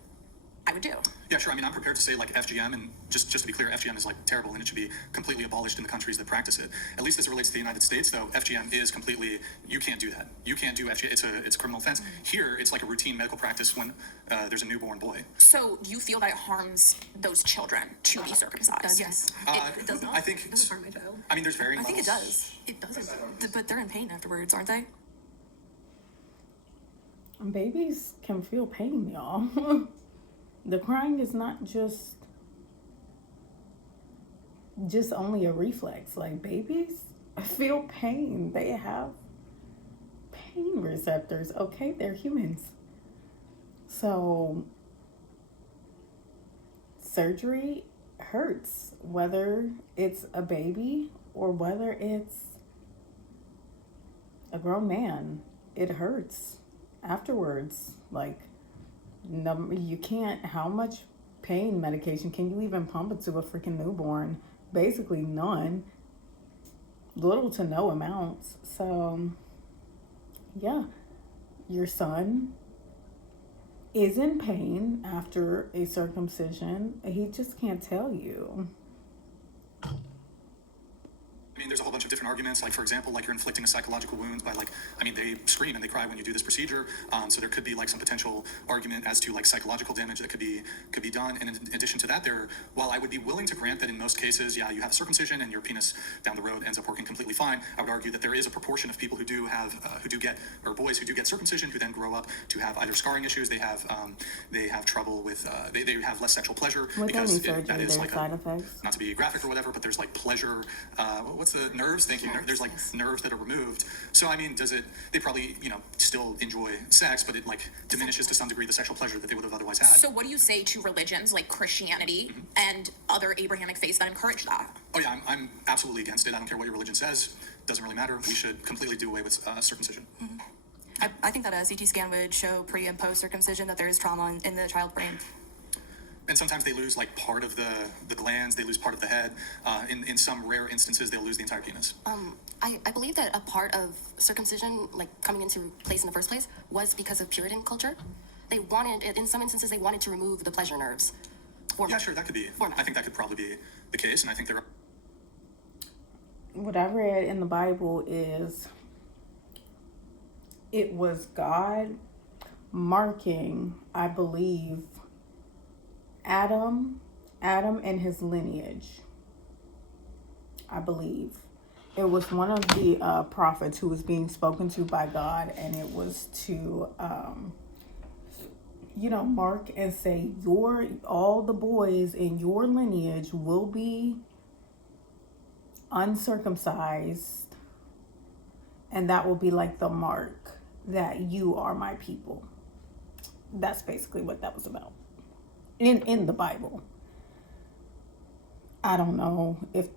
do. Yeah, sure. I mean, I'm prepared to say like FGM, and just to be clear, FGM is like terrible, and it should be completely abolished in the countries that practice it. At least as it relates to the United States, though, FGM is completely, you can't do that. You can't do FGM. It's a criminal offense. Here, it's like a routine medical practice when there's a newborn boy. So do you feel that it harms those children to be circumcised? Yes. It does not. I think. It doesn't harm my child. I mean, there's varying I think it levels. does. It doesn't. But they're in pain afterwards, aren't they? Babies can feel pain, y'all. The crying is not just only a reflex. Like, babies feel pain. They have pain receptors. Okay, they're humans. So surgery hurts, whether it's a baby or whether it's a grown man. It hurts afterwards. Like, you can't, how much pain medication can you even pump into a freaking newborn? Basically none. Little to no amounts. So yeah, your son is in pain after a circumcision. He just can't tell you. I mean, there's a whole bunch of different arguments. Like, for example, like you're inflicting a psychological wound by like, I mean, they scream and they cry when you do this procedure. So there could be like some potential argument as to like psychological damage that could be done. And in addition to that, while I would be willing to grant that in most cases, yeah, you have a circumcision and your penis down the road ends up working completely fine, I would argue that there is a proportion of people who do have, or boys who do get circumcision who then grow up to have either scarring issues. They have trouble with, they have less sexual pleasure because that is like side effects. Not to be graphic or whatever, but there's like pleasure. What's the nerves? Thank you. There's like nerves that are removed. So I mean, they probably, still enjoy sex, but it like diminishes to some degree the sexual pleasure that they would have otherwise had. So what do you say to religions like Christianity and other Abrahamic faiths that encourage that? Oh yeah, I'm absolutely against it. I don't care what your religion says. Doesn't really matter. We should completely do away with circumcision. Mm-hmm. I think that a CT scan would show pre and post circumcision that there is trauma in the child brain. And sometimes they lose like part of the glands, they lose part of the head. In some rare instances, they'll lose the entire penis. I believe that a part of circumcision, like coming into place in the first place, was because of Puritan culture. They wanted, in some instances, they wanted to remove the pleasure nerves. Yeah, sure, that could be. I think that could probably be the case, and I think there are. What I read in the Bible is it was God marking, I believe, Adam and his lineage. I believe it was one of the prophets who was being spoken to by God, and it was to mark and say, all the boys in your lineage will be uncircumcised, and that will be like the mark that you are my people. That's basically what that was about in the Bible. I don't know if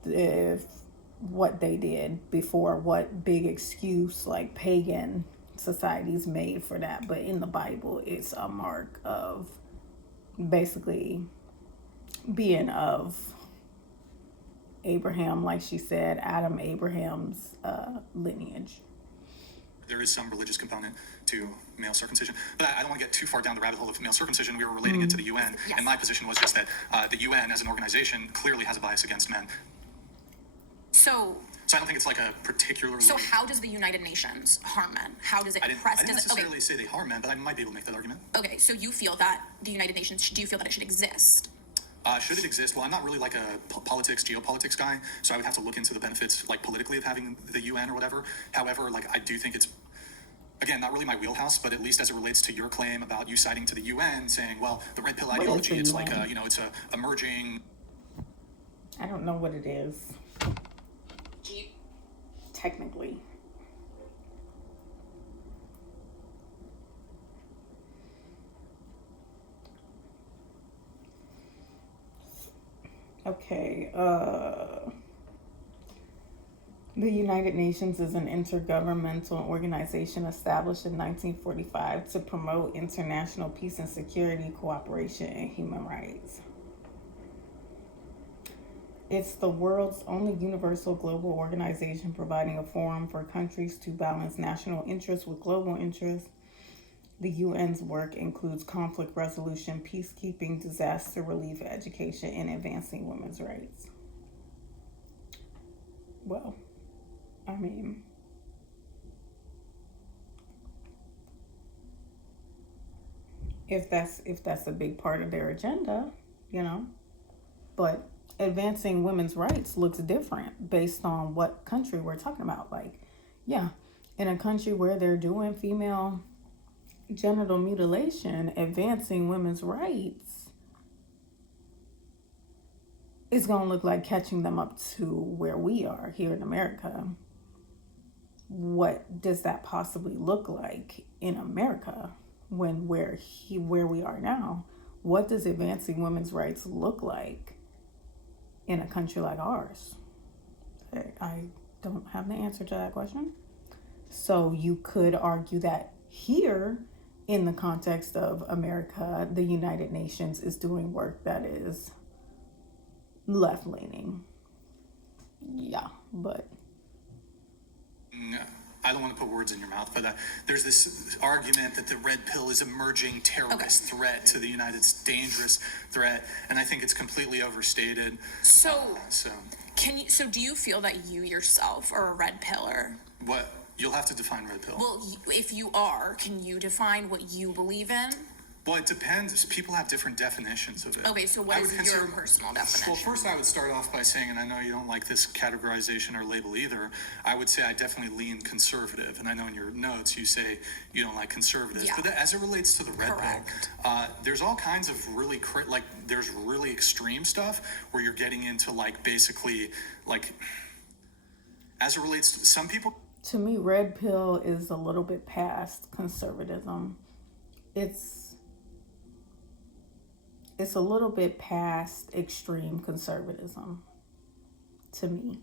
what they did before, what big excuse like pagan societies made for that, but in the Bible it's a mark of basically being of Abraham, like she said, Abraham's lineage. There is some religious component to male circumcision, but I don't want to get too far down the rabbit hole of male circumcision. We were relating it to the UN, and my position was just that the UN as an organization clearly has a bias against men. So So I don't think it's like a particularly. So how does the United Nations harm men? How does it I didn't does it, necessarily say they harm men, but I might be able to make that argument. okay, so you feel that the United Nations, do you feel that it should exist? Should it exist? Well, I'm not really like a geopolitics guy, so I would have to look into the benefits, like politically, of having the UN or whatever. However, like I do think it's, again, not really my wheelhouse, but at least as it relates to your claim about you citing to the UN, saying, well, the red pill What is ideology, the it's UN? like it's a emerging. I don't know what it is. Technically. Okay, the United Nations is an intergovernmental organization established in 1945 to promote international peace and security, cooperation, and human rights. It's the world's only universal global organization providing a forum for countries to balance national interests with global interests. The UN's work includes conflict resolution, peacekeeping, disaster relief, education, and advancing women's rights. Well, I mean, if that's a big part of their agenda, but advancing women's rights looks different based on what country we're talking about. Like, yeah, in a country where they're doing female genital mutilation, advancing women's rights is going to look like catching them up to where we are here in America. What does that possibly look like in America when where we are now? What does advancing women's rights look like in a country like ours? I don't have the answer to that question. So you could argue that here, in the context of America, the United Nations is doing work that is left-leaning. Yeah, but... No, I don't want to put words in your mouth, but there's this argument that the red pill is emerging terrorist threat to the United States, dangerous threat, and I think it's completely overstated. So do you feel that you yourself are a red pillar? What? You'll have to define red pill. Well, if you are, can you define what you believe in? Well, it depends. People have different definitions of it. Okay, so what is your personal definition? Well, first I would start off by saying, and I know you don't like this categorization or label either, I would say I definitely lean conservative. And I know in your notes you say you don't like conservatives. Yeah. But as it relates to the red pill, there's all kinds of really, there's really extreme stuff where you're getting into, basically, as it relates to some people... To me, red pill is a little bit past conservatism. It's a little bit past extreme conservatism, to me.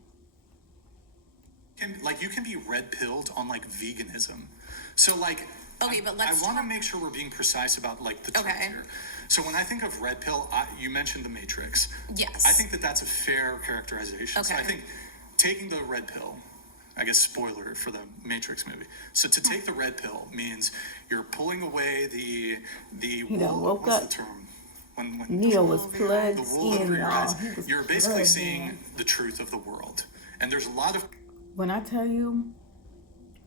You can be red pilled on veganism. So okay, but let's I want to make sure we're being precise about the terms here. So when I think of red pill, you mentioned the Matrix. Yes. I think that's a fair characterization. Okay. So I think taking the red pill, I guess spoiler for the Matrix movie. So to take the red pill means you're pulling away the woke what's up. the term? When Neo was plugged the wool over in, your eyes. y'all. You're basically seeing the truth of the world. And there's a lot of... When I tell you,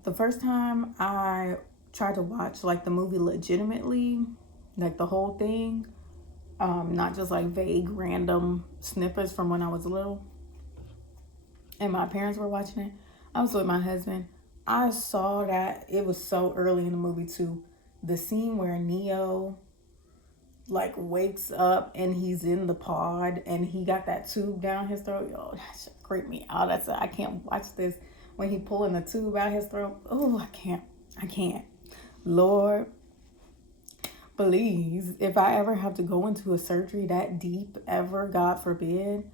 the first time I tried to watch the movie legitimately, the whole thing, not just vague random snippets from when I was little, and my parents were watching it, I was with my husband. I saw that it was so early in the movie too. The scene where Neo wakes up and he's in the pod and he got that tube down his throat. Yo, that shit creeped me out. I can't watch this when he pulling the tube out his throat. Oh, I can't. Lord, please, if I ever have to go into a surgery that deep ever, God forbid,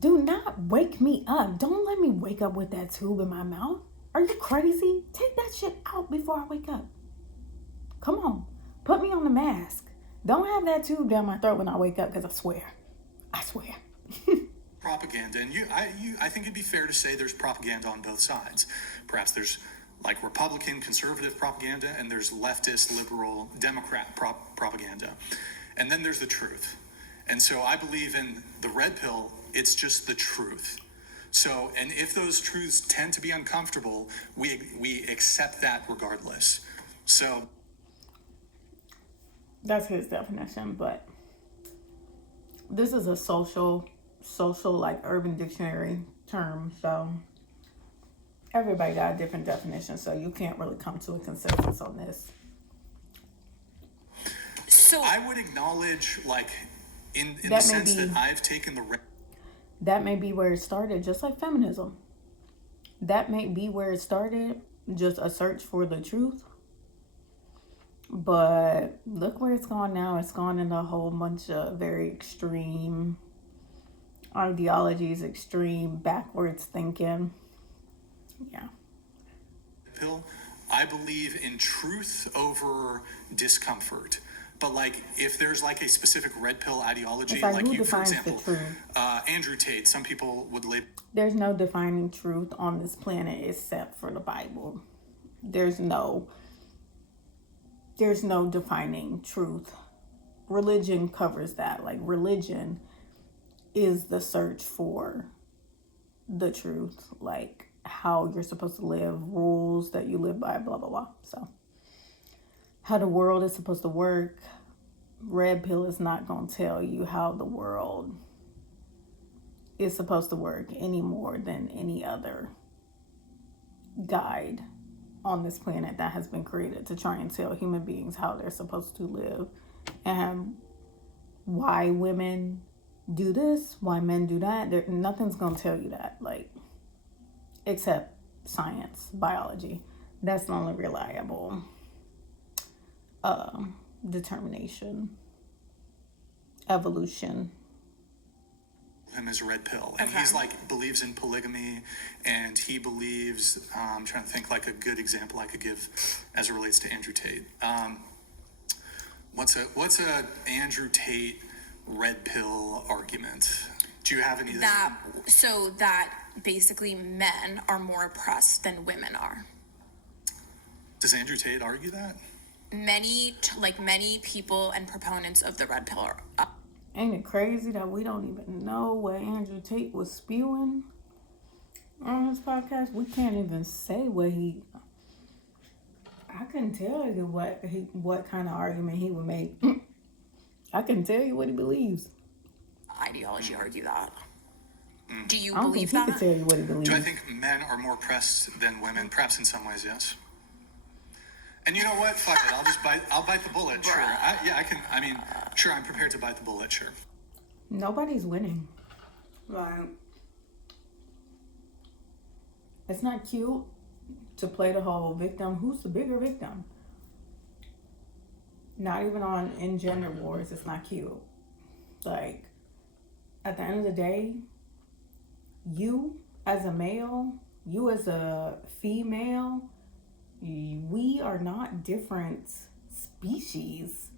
do not wake me up. Don't let me wake up with that tube in my mouth. Are you crazy? Take that shit out before I wake up. Come on. Put me on the mask. Don't have that tube down my throat when I wake up, because I swear. propaganda. And I think it'd be fair to say there's propaganda on both sides. Perhaps there's Republican, conservative propaganda, and there's leftist, liberal, Democrat propaganda. And then there's the truth. And so I believe in the red pill, it's just the truth. So, and if those truths tend to be uncomfortable, we accept that regardless. So that's his definition, but this is a social like urban dictionary term, so everybody got a different definition, so you can't really come to a consensus on this. So I would acknowledge, like, in the That may sense that be- I've taken the That may be where it started, just like feminism. That may be where it started, just a search for the truth. But look where it's gone now. It's gone in a whole bunch of very extreme ideologies, extreme backwards thinking. Yeah. pill. I believe in truth over discomfort. But, like, if there's like a specific red pill ideology, It's like, like who you, for defines the example, truth? Andrew Tate, some people would label. There's no defining truth on this planet except for the Bible. There's no defining truth. Religion covers that. Like, religion is the search for the truth, like how you're supposed to live, rules that you live by, blah blah blah. So how the world is supposed to work. Red pill is not going to tell you how the world is supposed to work any more than any other guide on this planet that has been created to try and tell human beings how they're supposed to live and why women do this, why men do that. Nothing's going to tell you that, like, except science, biology. That's the only reliable determination. Evolution. Him as red pill, and Okay. he's like believes in polygamy, and he believes. I'm trying to think like a good example I could give as it relates to Andrew Tate. What's a Andrew Tate red pill argument? Do you have any? that basically men are more oppressed than women are. Does Andrew Tate argue that? Many people and proponents of the red pill are Ain't it crazy that we don't even know what Andrew Tate was spewing on his podcast? We can't even say what he. I couldn't tell you what kind of argument he would make. I couldn't tell you what he believes. ideology argue that. Do you I don't believe think he that? could tell you what he believes. Do I think men are more oppressed than women? Perhaps in some ways, yes. And you know what? Fuck it. I'll bite the bullet. Sure. I can. I mean, sure. I'm prepared to bite the bullet. Sure. Nobody's winning. Like, it's not cute to play the whole victim. Who's the bigger victim? Not even in gender wars. It's not cute. Like, at the end of the day, you as a male, you as a female, we are not different species.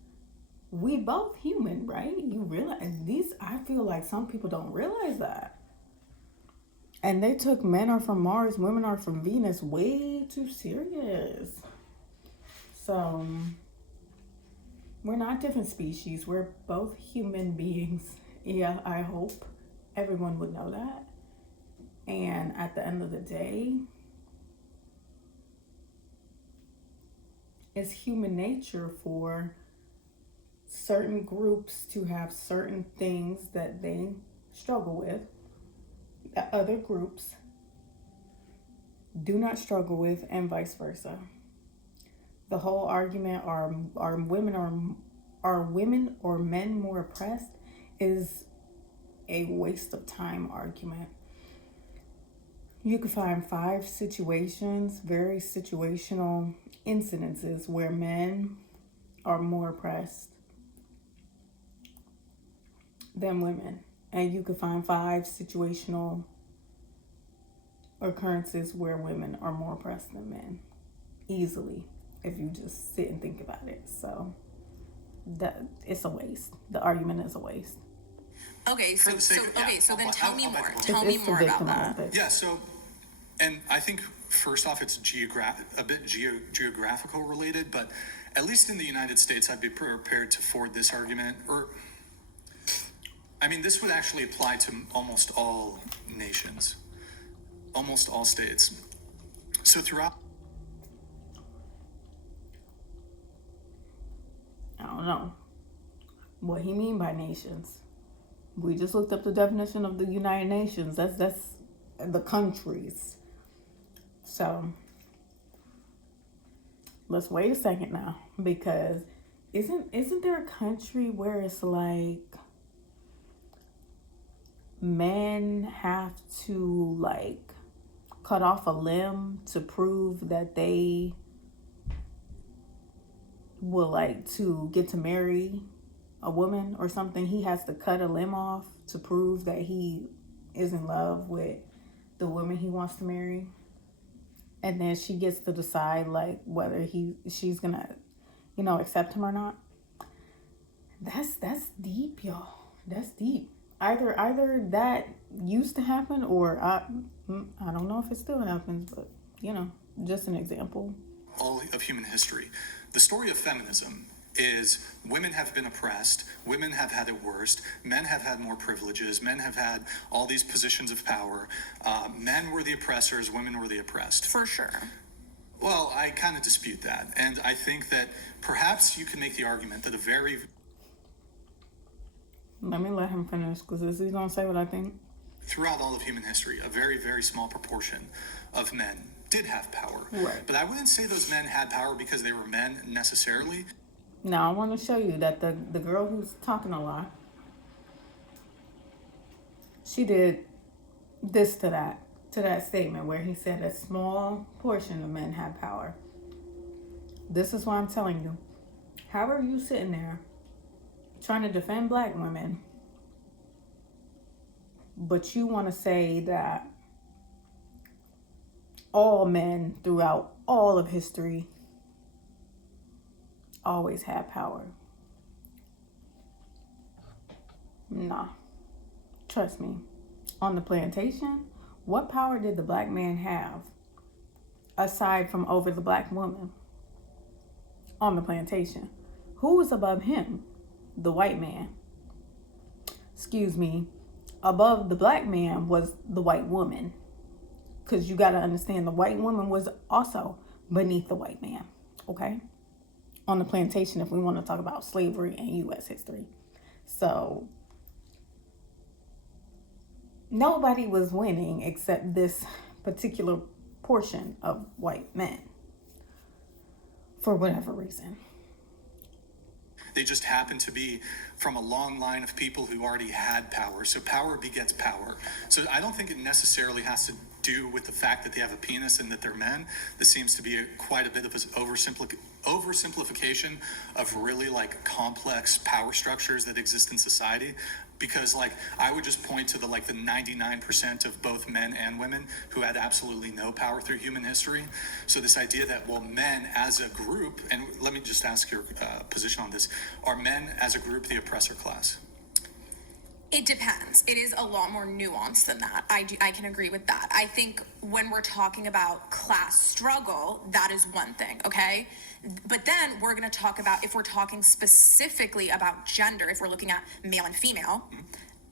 We both human, right? You realize these? I feel like some people don't realize that. And they took men are from Mars, women are from Venus way too serious. So we're not different species. We're both human beings. Yeah, I hope everyone would know that. And at the end of the day, it's human nature for certain groups to have certain things that they struggle with that other groups do not struggle with, and vice versa. The whole argument are women or men more oppressed is a waste of time argument. You could find 5 situations, very situational incidences where men are more oppressed than women. And you could find 5 situational occurrences where women are more oppressed than men. Easily, if you just sit and think about it. So that it's a waste. The argument is a waste. Okay, so then tell me more. It's Tell me the more about victim that. Olympics. Yeah. So, and I think first off, it's a bit geographical related, but at least in the United States, I'd be prepared to forward this argument. Or, I mean, this would actually apply to almost all nations. almost all states. So throughout I don't know what he mean by nations. We just looked up the definition of the United Nations. That's the countries. So let's wait a second now, because isn't there a country where it's like men have to like cut off a limb to prove that they will like to get to marry a woman or something? He has to cut a limb off to prove that he is in love with the woman he wants to marry, and then she gets to decide like whether she's gonna accept him or not. That's deep, y'all. That's deep. Either that used to happen, or I don't know if it still happens, but just an example. all of human history, the story of feminism is women have been oppressed, women have had it worst, men have had more privileges, men have had all these positions of power. Men were the oppressors, women were the oppressed. For sure. Well, I kind of dispute that. And I think that perhaps you can make the argument that Let me let him finish, because is he going to say what I think? throughout all of human history, a very, very small proportion of men did have power. Right. But I wouldn't say those men had power because they were men necessarily. Now, I want to show you that the girl who's talking a lot, she did this to that statement where he said a small portion of men have power. This is why I'm telling you. How are you sitting there trying to defend black women, but you want to say that all men throughout all of history always had power? Nah. Trust me. On the plantation, what power did the black man have aside from over the black woman on the plantation? Who was above him? The white man. Excuse me. Above the black man was the white woman. Because you got to understand, the white woman was also beneath the white man. Okay? On the plantation, if we want to talk about slavery and U.S. history. So nobody was winning except this particular portion of white men, for whatever reason. They just happened to be from a long line of people who already had power. So power begets power. So I don't think it necessarily has to do with the fact that they have a penis and that they're men. This seems to be quite a bit of an oversimplification of really like complex power structures that exist in society. Because like I would just point to the 99% of both men and women who had absolutely no power through human history. So this idea that, well, men as a group, and let me just ask your position on this, are men as a group the oppressor class? It depends. It is a lot more nuanced than that. I can agree with that. I think when we're talking about class struggle, that is one thing, okay? But then we're going to talk about, if we're talking specifically about gender, if we're looking at male and female,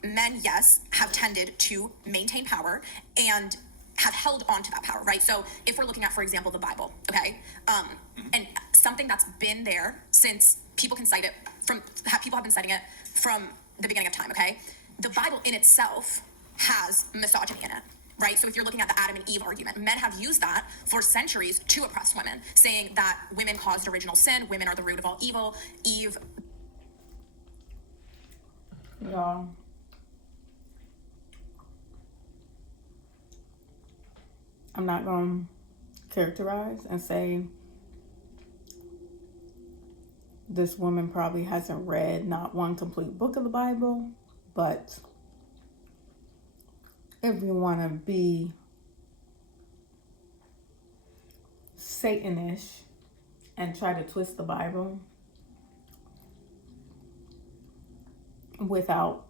men, yes, have tended to maintain power and have held on to that power, right? So if we're looking at, for example, the Bible, okay? And something that's been there since people can cite it people have been citing it from the beginning of time, okay? The Bible in itself has misogyny in it, right? So if you're looking at the Adam and Eve argument, men have used that for centuries to oppress women, saying that women caused original sin, women are the root of all evil, Eve. Y'all, I'm not going to characterize and say this woman probably hasn't read not one complete book of the Bible, but if you want to be Satanish and try to twist the Bible without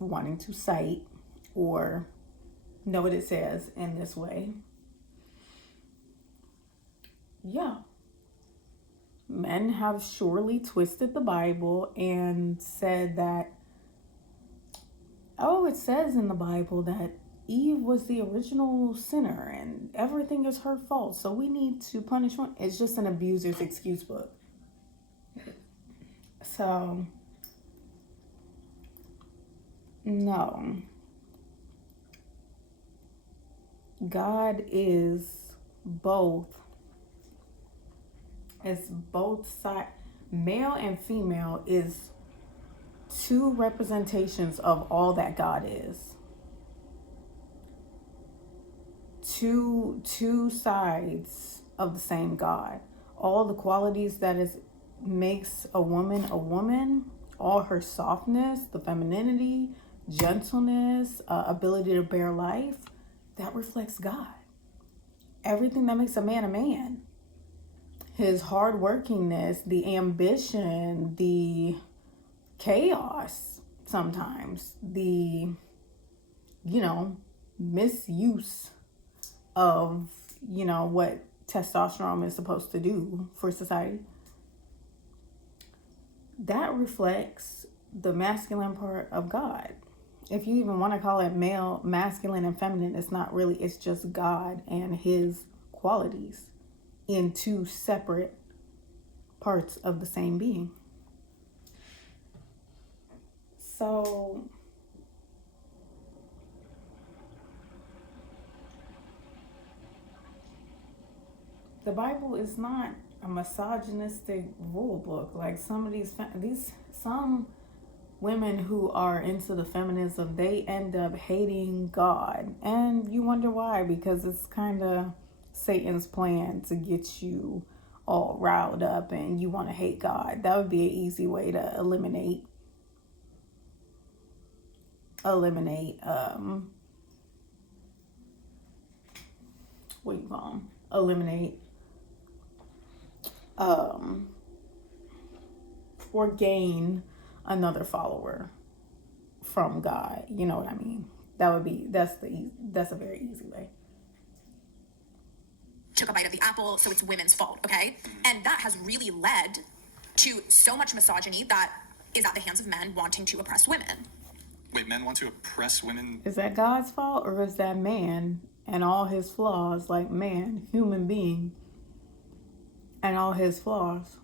wanting to cite or know what it says in this way, yeah. Men have surely twisted the Bible and said that, oh, it says in the Bible that Eve was the original sinner and everything is her fault, so we need to punish one. It's just an abuser's excuse book. So, no. God is both. It's both sides. Male and female is two representations of all that God is. Two sides of the same God. All the qualities that makes a woman, all her softness, the femininity, gentleness, ability to bear life, that reflects God. Everything that makes a man, his hardworkingness, the ambition, the chaos sometimes, the misuse of what testosterone is supposed to do for society, that reflects the masculine part of God. If you even want to call it male, masculine, and feminine, it's not really. It's just God and his qualities in two separate parts of the same being. So the Bible is not a misogynistic rule book. Like some of some women who are into the feminism, they end up hating God, and you wonder why, because it's kind of Satan's plan to get you all riled up and you want to hate God. That would be an easy way to eliminate what do you call them? Eliminate or gain another follower from God. You know what I mean? That's a very easy way. Took a bite of the apple, so it's women's fault, okay? And that has really led to so much misogyny that is at the hands of men wanting to oppress women. Wait, men want to oppress women? Is that God's fault, or is that man and all his flaws, like man, human being, and all his flaws?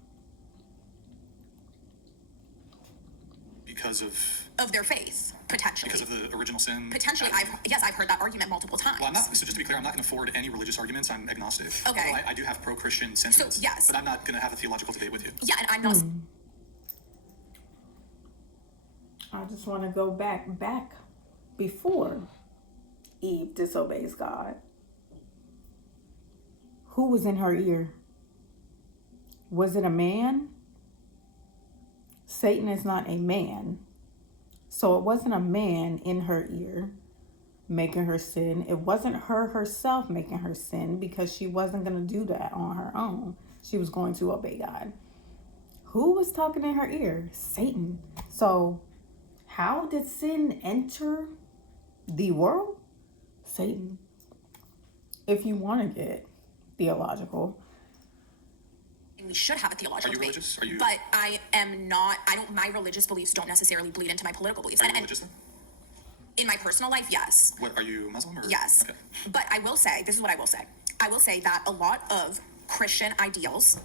Because of their faith, potentially. Because of the original sin? Potentially, I've heard that argument multiple times. Well, so just to be clear, I'm not going to forward any religious arguments. I'm agnostic. Okay. I do have pro-Christian sentiments. So, yes. But I'm not going to have a theological debate with you. Yeah, and I'm not... I just want to go back before Eve disobeys God. Who was in her ear? Was it a man? Satan is not a man. So it wasn't a man in her ear making her sin. It wasn't her herself making her sin, because she wasn't going to do that on her own. She was going to obey God. Who was talking in her ear? Satan. So how did sin enter the world? Satan. If you want to get theological. We should have a theological debate. Religious? Are you? But I am not. My religious beliefs don't necessarily bleed into my political beliefs. Are you religious then? In my personal life, yes. What, are you Muslim? Or? Yes. Okay. But I will say, this is what I will say. I will say that a lot of Christian ideals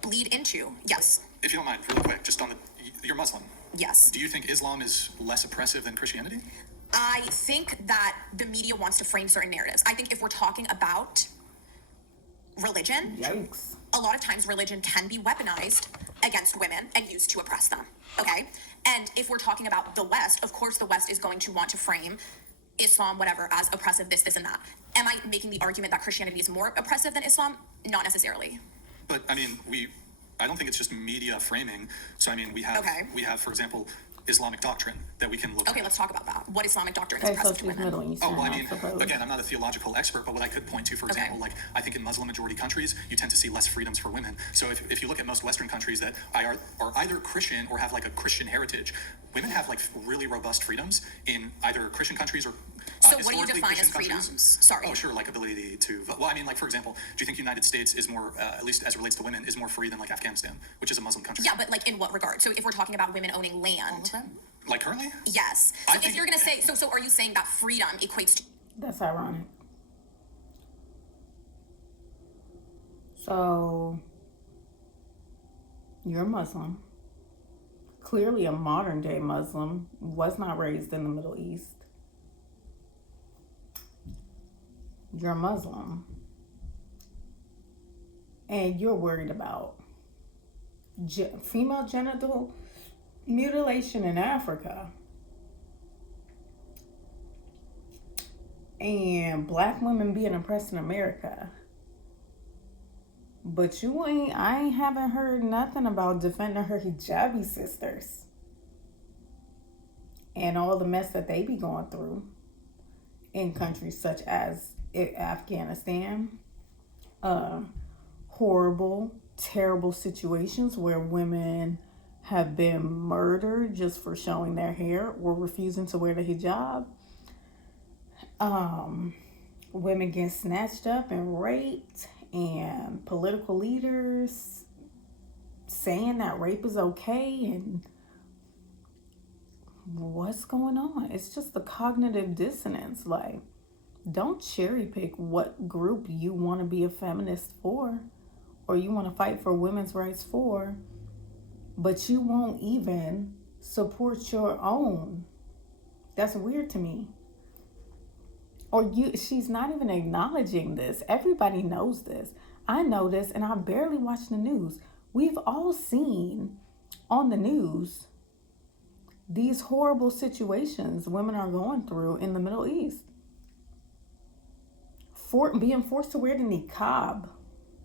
bleed into, yes. If you don't mind, really quick, just on you're Muslim. Yes. Do you think Islam is less oppressive than Christianity? I think that the media wants to frame certain narratives. I think if we're talking about religion, Yikes. a lot of times religion can be weaponized against women and used to oppress them, okay? And if we're talking about the West, of course the West is going to want to frame Islam, whatever, as oppressive, this and that. Am I making the argument that Christianity is more oppressive than Islam? Not necessarily. But, I mean, I don't think it's just media framing. So, I mean, we have, for example, Islamic doctrine that we can look at. Okay, let's talk about that. What Islamic doctrine is Okay, so oppressive to she's women? Middle Eastern, Oh, well, I I mean, suppose. again, I'm not a theological expert, but what I could point to, for example, like, I think in Muslim majority countries, you tend to see less freedoms for women. So if you look at most Western countries that are either Christian or have like a Christian heritage, women have like really robust freedoms in either Christian countries or So what do you historically define Christian as countries. freedoms? Sorry. Oh, sure, like ability to vote. Well, I mean, like, for example, do you think the United States is more, at least as it relates to women, is more free than like Afghanistan, which is a Muslim country? Yeah, but like in what regard? So if we're talking about women owning land, Like currently? yes. I So if think- you're gonna say, so are you saying that freedom equates to That's ironic. So, you're Muslim, clearly a modern day Muslim, was not raised in the Middle East. You're Muslim, and you're worried about female genital mutilation in Africa and black women being oppressed in America. But I ain't haven't heard nothing about defending her hijabi sisters and all the mess that they be going through in countries such as Afghanistan. Horrible, terrible situations where women have been murdered just for showing their hair or refusing to wear the hijab. Women get snatched up and raped, and political leaders saying that rape is okay, and what's going on? It's just the cognitive dissonance. Like, don't cherry pick what group you want to be a feminist for or you want to fight for women's rights for, but you won't even support your own. That's weird to me. Or she's not even acknowledging this. Everybody knows this. I know this, and I barely watch the news. We've all seen on the news these horrible situations women are going through in the Middle East. Being forced to wear the niqab,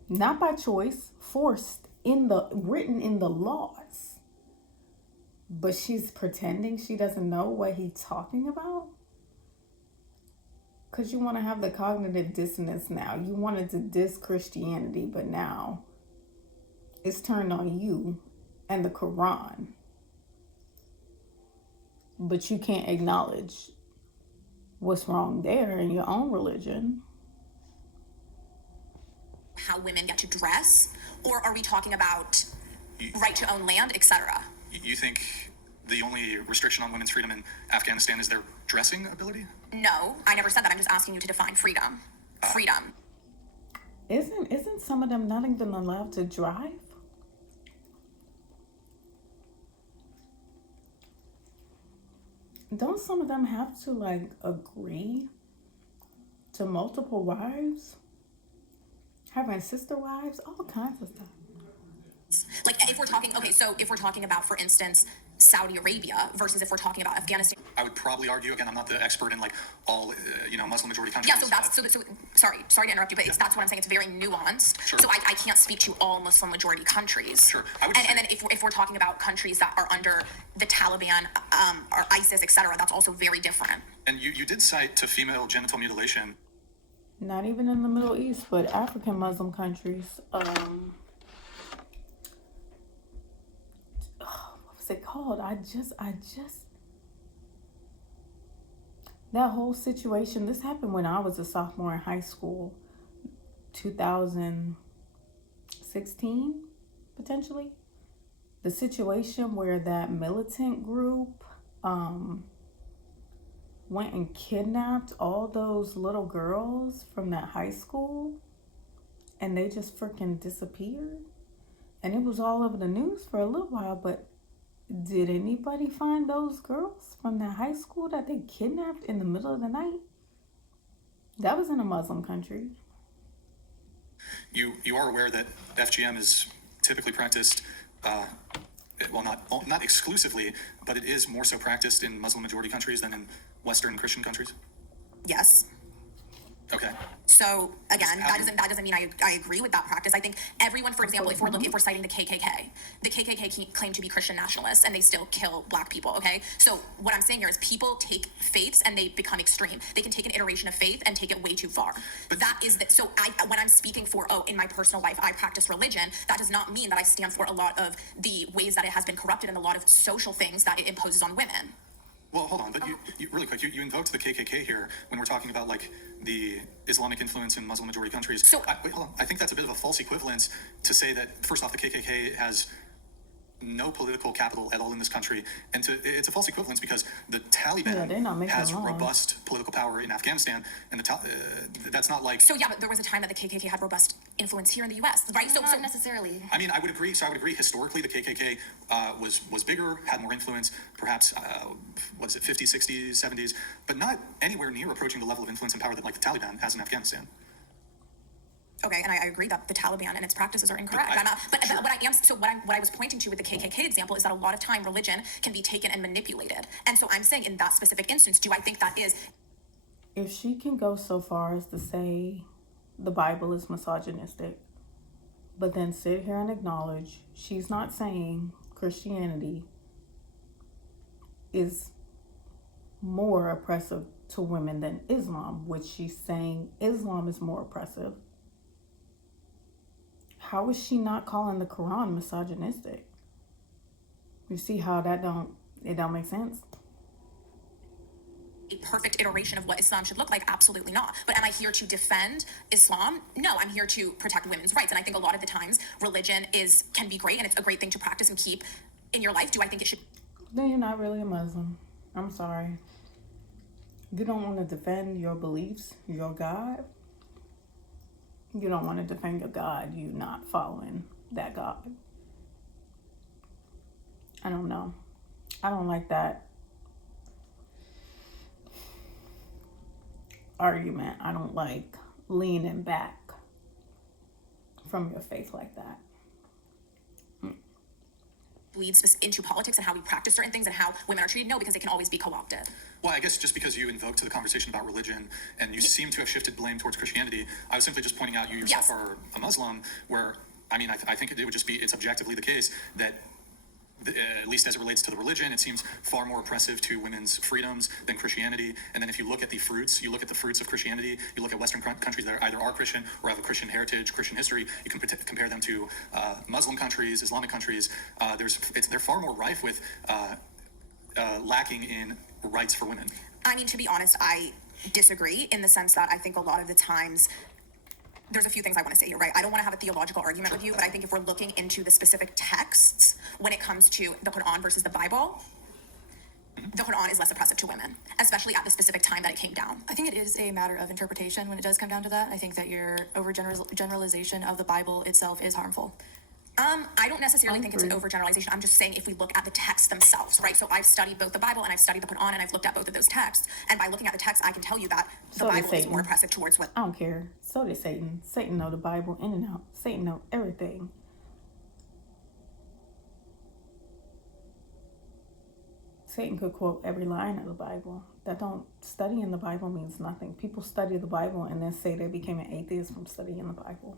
not by choice, written in the laws. But she's pretending she doesn't know what he's talking about. Because you want to have the cognitive dissonance now. You wanted to diss Christianity, but now it's turned on you and the Quran. But you can't acknowledge what's wrong there in your own religion. How women get to dress, or are we talking about right to own land, etc.? You think the only restriction on women's freedom in Afghanistan is their dressing ability? No, I never said that. I'm just asking you to define freedom. Freedom. Isn't some of them not even allowed to drive? Don't some of them have to like agree to multiple wives? Having sister wives, all kinds of stuff. Like if we're talking, okay, so if we're talking about, for instance, Saudi Arabia versus if we're talking about Afghanistan. I would probably argue, again, I'm not the expert in like all, Muslim majority countries. Yeah, so sorry to interrupt you, but that's what I'm saying. It's very nuanced. Sure. So I can't speak to all Muslim majority countries. Sure. And then if we're talking about countries that are under the Taliban, or ISIS, etc., that's also very different. And you did cite to female genital mutilation. Not even in the Middle East, but African Muslim countries. What was it called? I just that whole situation, this happened when I was a sophomore in high school, 2016, potentially. The situation where that militant group went and kidnapped all those little girls from that high school, and they just freaking disappeared. And it was all over the news for a little while, but did anybody find those girls from that high school that they kidnapped in the middle of the night? That was in a Muslim country. You are aware that FGM is typically practiced, not exclusively, but it is more so practiced in Muslim majority countries than in Western Christian countries? Yes. Okay. So again, that doesn't mean I agree with that practice. I think everyone, for example, if we're citing the KKK claim to be Christian nationalists, and they still kill black people. Okay, so what I'm saying here is people take faiths and they become extreme. They can take an iteration of faith and take it way too far. But that is so. When I'm speaking for in my personal life, I practice religion. That does not mean that I stand for a lot of the ways that it has been corrupted and a lot of social things that it imposes on women. Well, hold on, but you really quick, you invoked the KKK here when we're talking about like the Islamic influence in Muslim majority countries. So wait, hold on. I think that's a bit of a false equivalence to say that, first off, the KKK has no political capital at all in this country, and it's a false equivalence because the Yeah, they're not Taliban making has laws. robust political power in Afghanistan, and that's not like. So yeah, but there was a time that the KKK had robust influence here in the U.S., right? So Not necessarily. I mean, I would agree. So I would agree. Historically, the KKK was bigger, had more influence, perhaps, what is it, 50s, 60s, 70s, but not anywhere near approaching the level of influence and power that like the Taliban has in Afghanistan. okay, and I agree that the Taliban and its practices are incorrect. But what I was pointing to with the KKK example is that a lot of time religion can be taken and manipulated. And so I'm saying in that specific instance, do I think that is If she can go so far as to say the Bible is misogynistic, but then sit here and acknowledge she's not saying Christianity is more oppressive to women than Islam, which she's saying Islam is more oppressive. How is she not calling the Quran misogynistic? You see how it don't make sense? a perfect iteration of what Islam should look like? Absolutely not. But am I here to defend Islam? No, I'm here to protect women's rights. And I think a lot of the times religion can be great and it's a great thing to practice and keep in your life. Do I think it should? Then you're not really a Muslim. I'm sorry. You don't want to defend your beliefs, your God. You don't want to defend your God. You're not following that God. I don't know. I don't like that argument. I don't like leaning back from your faith like that. Leads into politics and how we practice certain things and how women are treated? No, because it can always be co-opted. Well, I guess just because you invoked the conversation about religion and you seem to have shifted blame towards Christianity, I was simply just pointing out you yourself Yes. are a Muslim, where, I mean, I think it would just be, it's objectively the case that at least as it relates to the religion, it seems far more oppressive to women's freedoms than Christianity. And then if you look at the fruits, of Christianity, you look at Western countries that either are Christian or have a Christian heritage, Christian history, you can compare them to Muslim countries, Islamic countries. They're far more rife with lacking in rights for women. I mean, to be honest, I disagree in the sense that I think a lot of the times there's a few things I want to say here, right? I don't want to have a theological argument with you, but I think if we're looking into the specific texts when it comes to the Quran versus the Bible, the Quran is less oppressive to women, especially at the specific time that it came down. I think it is a matter of interpretation when it does come down to that. I think that your overgeneralization of the Bible itself is harmful. I don't necessarily think it's an overgeneralization. I'm just saying if we look at the texts themselves, right? So I've studied both the Bible and I've studied the Quran and I've looked at both of those texts. And by looking at the text, I can tell you that the Bible is more oppressive towards women. I don't care. So did Satan. Satan know the Bible in and out. Satan know everything. Satan could quote every line of the Bible. Studying the Bible means nothing. People study the Bible and then say they became an atheist from studying the Bible.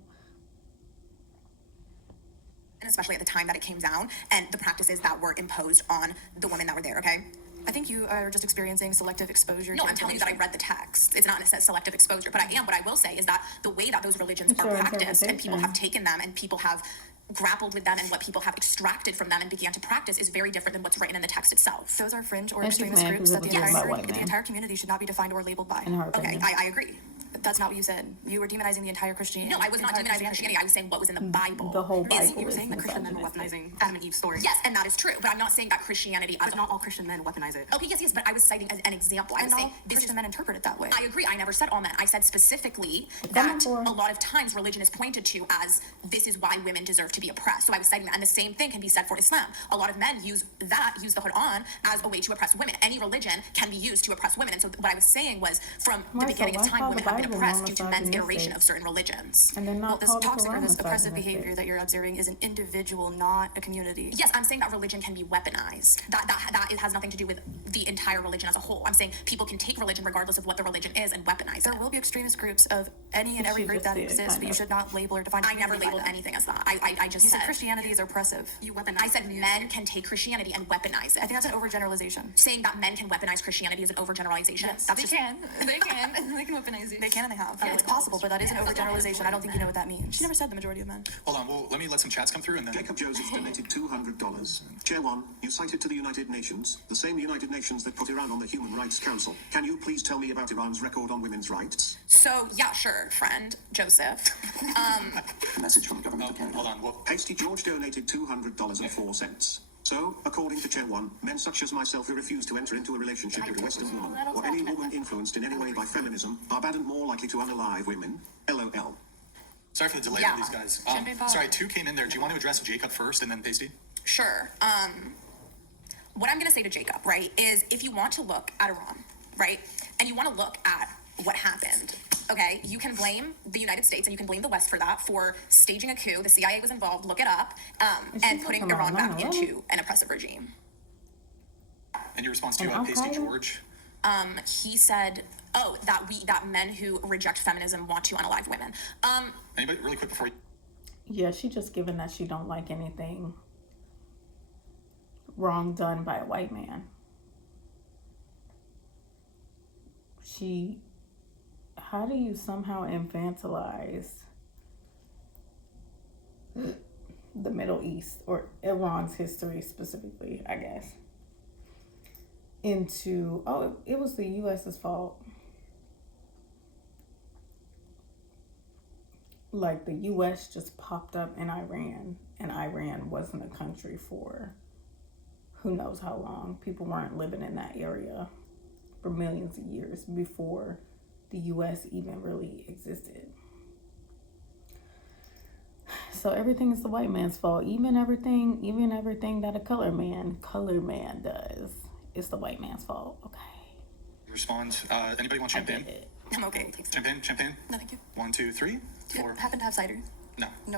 And especially at the time that it came down and the practices that were imposed on the women that were there, okay? I think you are just experiencing selective exposure. No, I'm telling you that I read the text. It's not in a sense selective exposure, but what I will say is that the way that those religions It's are your practiced and people have interpretation. taken them and people have grappled with them and what people have extracted from them and began to practice is very different than what's written in the text itself. Those are fringe or That's just extremist mad groups that the because it was about entire, white the men. entire community should not be defined or labeled by. In her Okay, opinion. I agree. That's not what you said. You were demonizing the entire Christianity. No, I was not demonizing Christianity. I was saying what was in the Bible. The whole Bible You were is saying that Christian men were misogynistic. weaponizing Adam and Eve's story. Yes, and that is true, but I'm not saying that Christianity as But not all Christian men weaponize it. Okay, yes, but I was citing as an example. I And was saying all this Christian is men interpret it that way. I agree. I never said all men. I said specifically Coming that for. a lot of times religion is pointed to as this is why women deserve to be oppressed. So I was citing that. And the same thing can be said for Islam. A lot of men use the Quran as a way to oppress women. Any religion can be used to oppress women. And so what I was saying was from the Right, so beginning of why time, call women the have been Bible oppressed due to men's misogynistic? iteration of certain religions. And then Well, not this call the toxic or Quran this oppressive misogynistic. behavior that you're observing is an individual, not a community. Yes, I'm saying that religion can be weaponized. That it has nothing to do with the entire religion as a whole. I'm saying people can take religion regardless of what the religion is and weaponize There it. will be extremist groups of any and But every you group just that did, exists, kind but you of. should not label or define I never community by labeled that. anything as that. I just You said said Christianity is oppressive. you weaponize. I said men can take Christianity and weaponize it. I think that's an overgeneralization. Saying that men can weaponize Christianity is an overgeneralization. Yes, That's they just can. They can. They can weaponize it. They can and they have. It's possible, but that is an overgeneralization. I don't think you know what that means. She never said the majority of men. Hold on, well, let me let some chats come through and then. Jacob Joseph donated $200. Chair 1, you cited to the United Nations, the same United Nations that put Iran on the Human Rights Council. Can you please tell me about Iran's record on women's rights? So, yeah, sure, friend, Joseph. A message from the government of Canada. Hold on, well, Pasty George donated $200.04. So, according to Chair 1, men such as myself who refuse to enter into a relationship with a Western woman, or any woman influenced in any way by feminism, are bad and more likely to unalive women. LOL. sorry for the delay Yeah. for these guys. Champagne pop. Sorry, 2 came in there. Do you want to address Jacob first and then Pasty? Sure. What I'm going to say to Jacob, right, is if you want to look at Iran, right, and you want to look at what happened, okay, you can blame the United States and you can blame the West for that, for staging a coup. The CIA was involved, look it up, and putting talking Iran about back 9/11? into an oppressive regime. And your response to And Pasty Al-Qaeda? George? He said, oh, that men who reject feminism want to unalive women. Anybody, really quick before you. Yeah, she just given that she don't like anything wrong done by a white man. How do you somehow infantilize the Middle East, or Iran's history specifically, I guess, into, oh, it was the US's fault. Like the US just popped up in Iran, and Iran wasn't a country for who knows how long. People weren't living in that area for millions of years before the US even really existed. So everything is the white man's fault. Even everything that a colored man does is the white man's fault. Okay. Respond. Anybody want I champagne? get it. I'm okay. Champagne? No, thank you. 1, 2, 3, 4. Happen to have cider? No. No.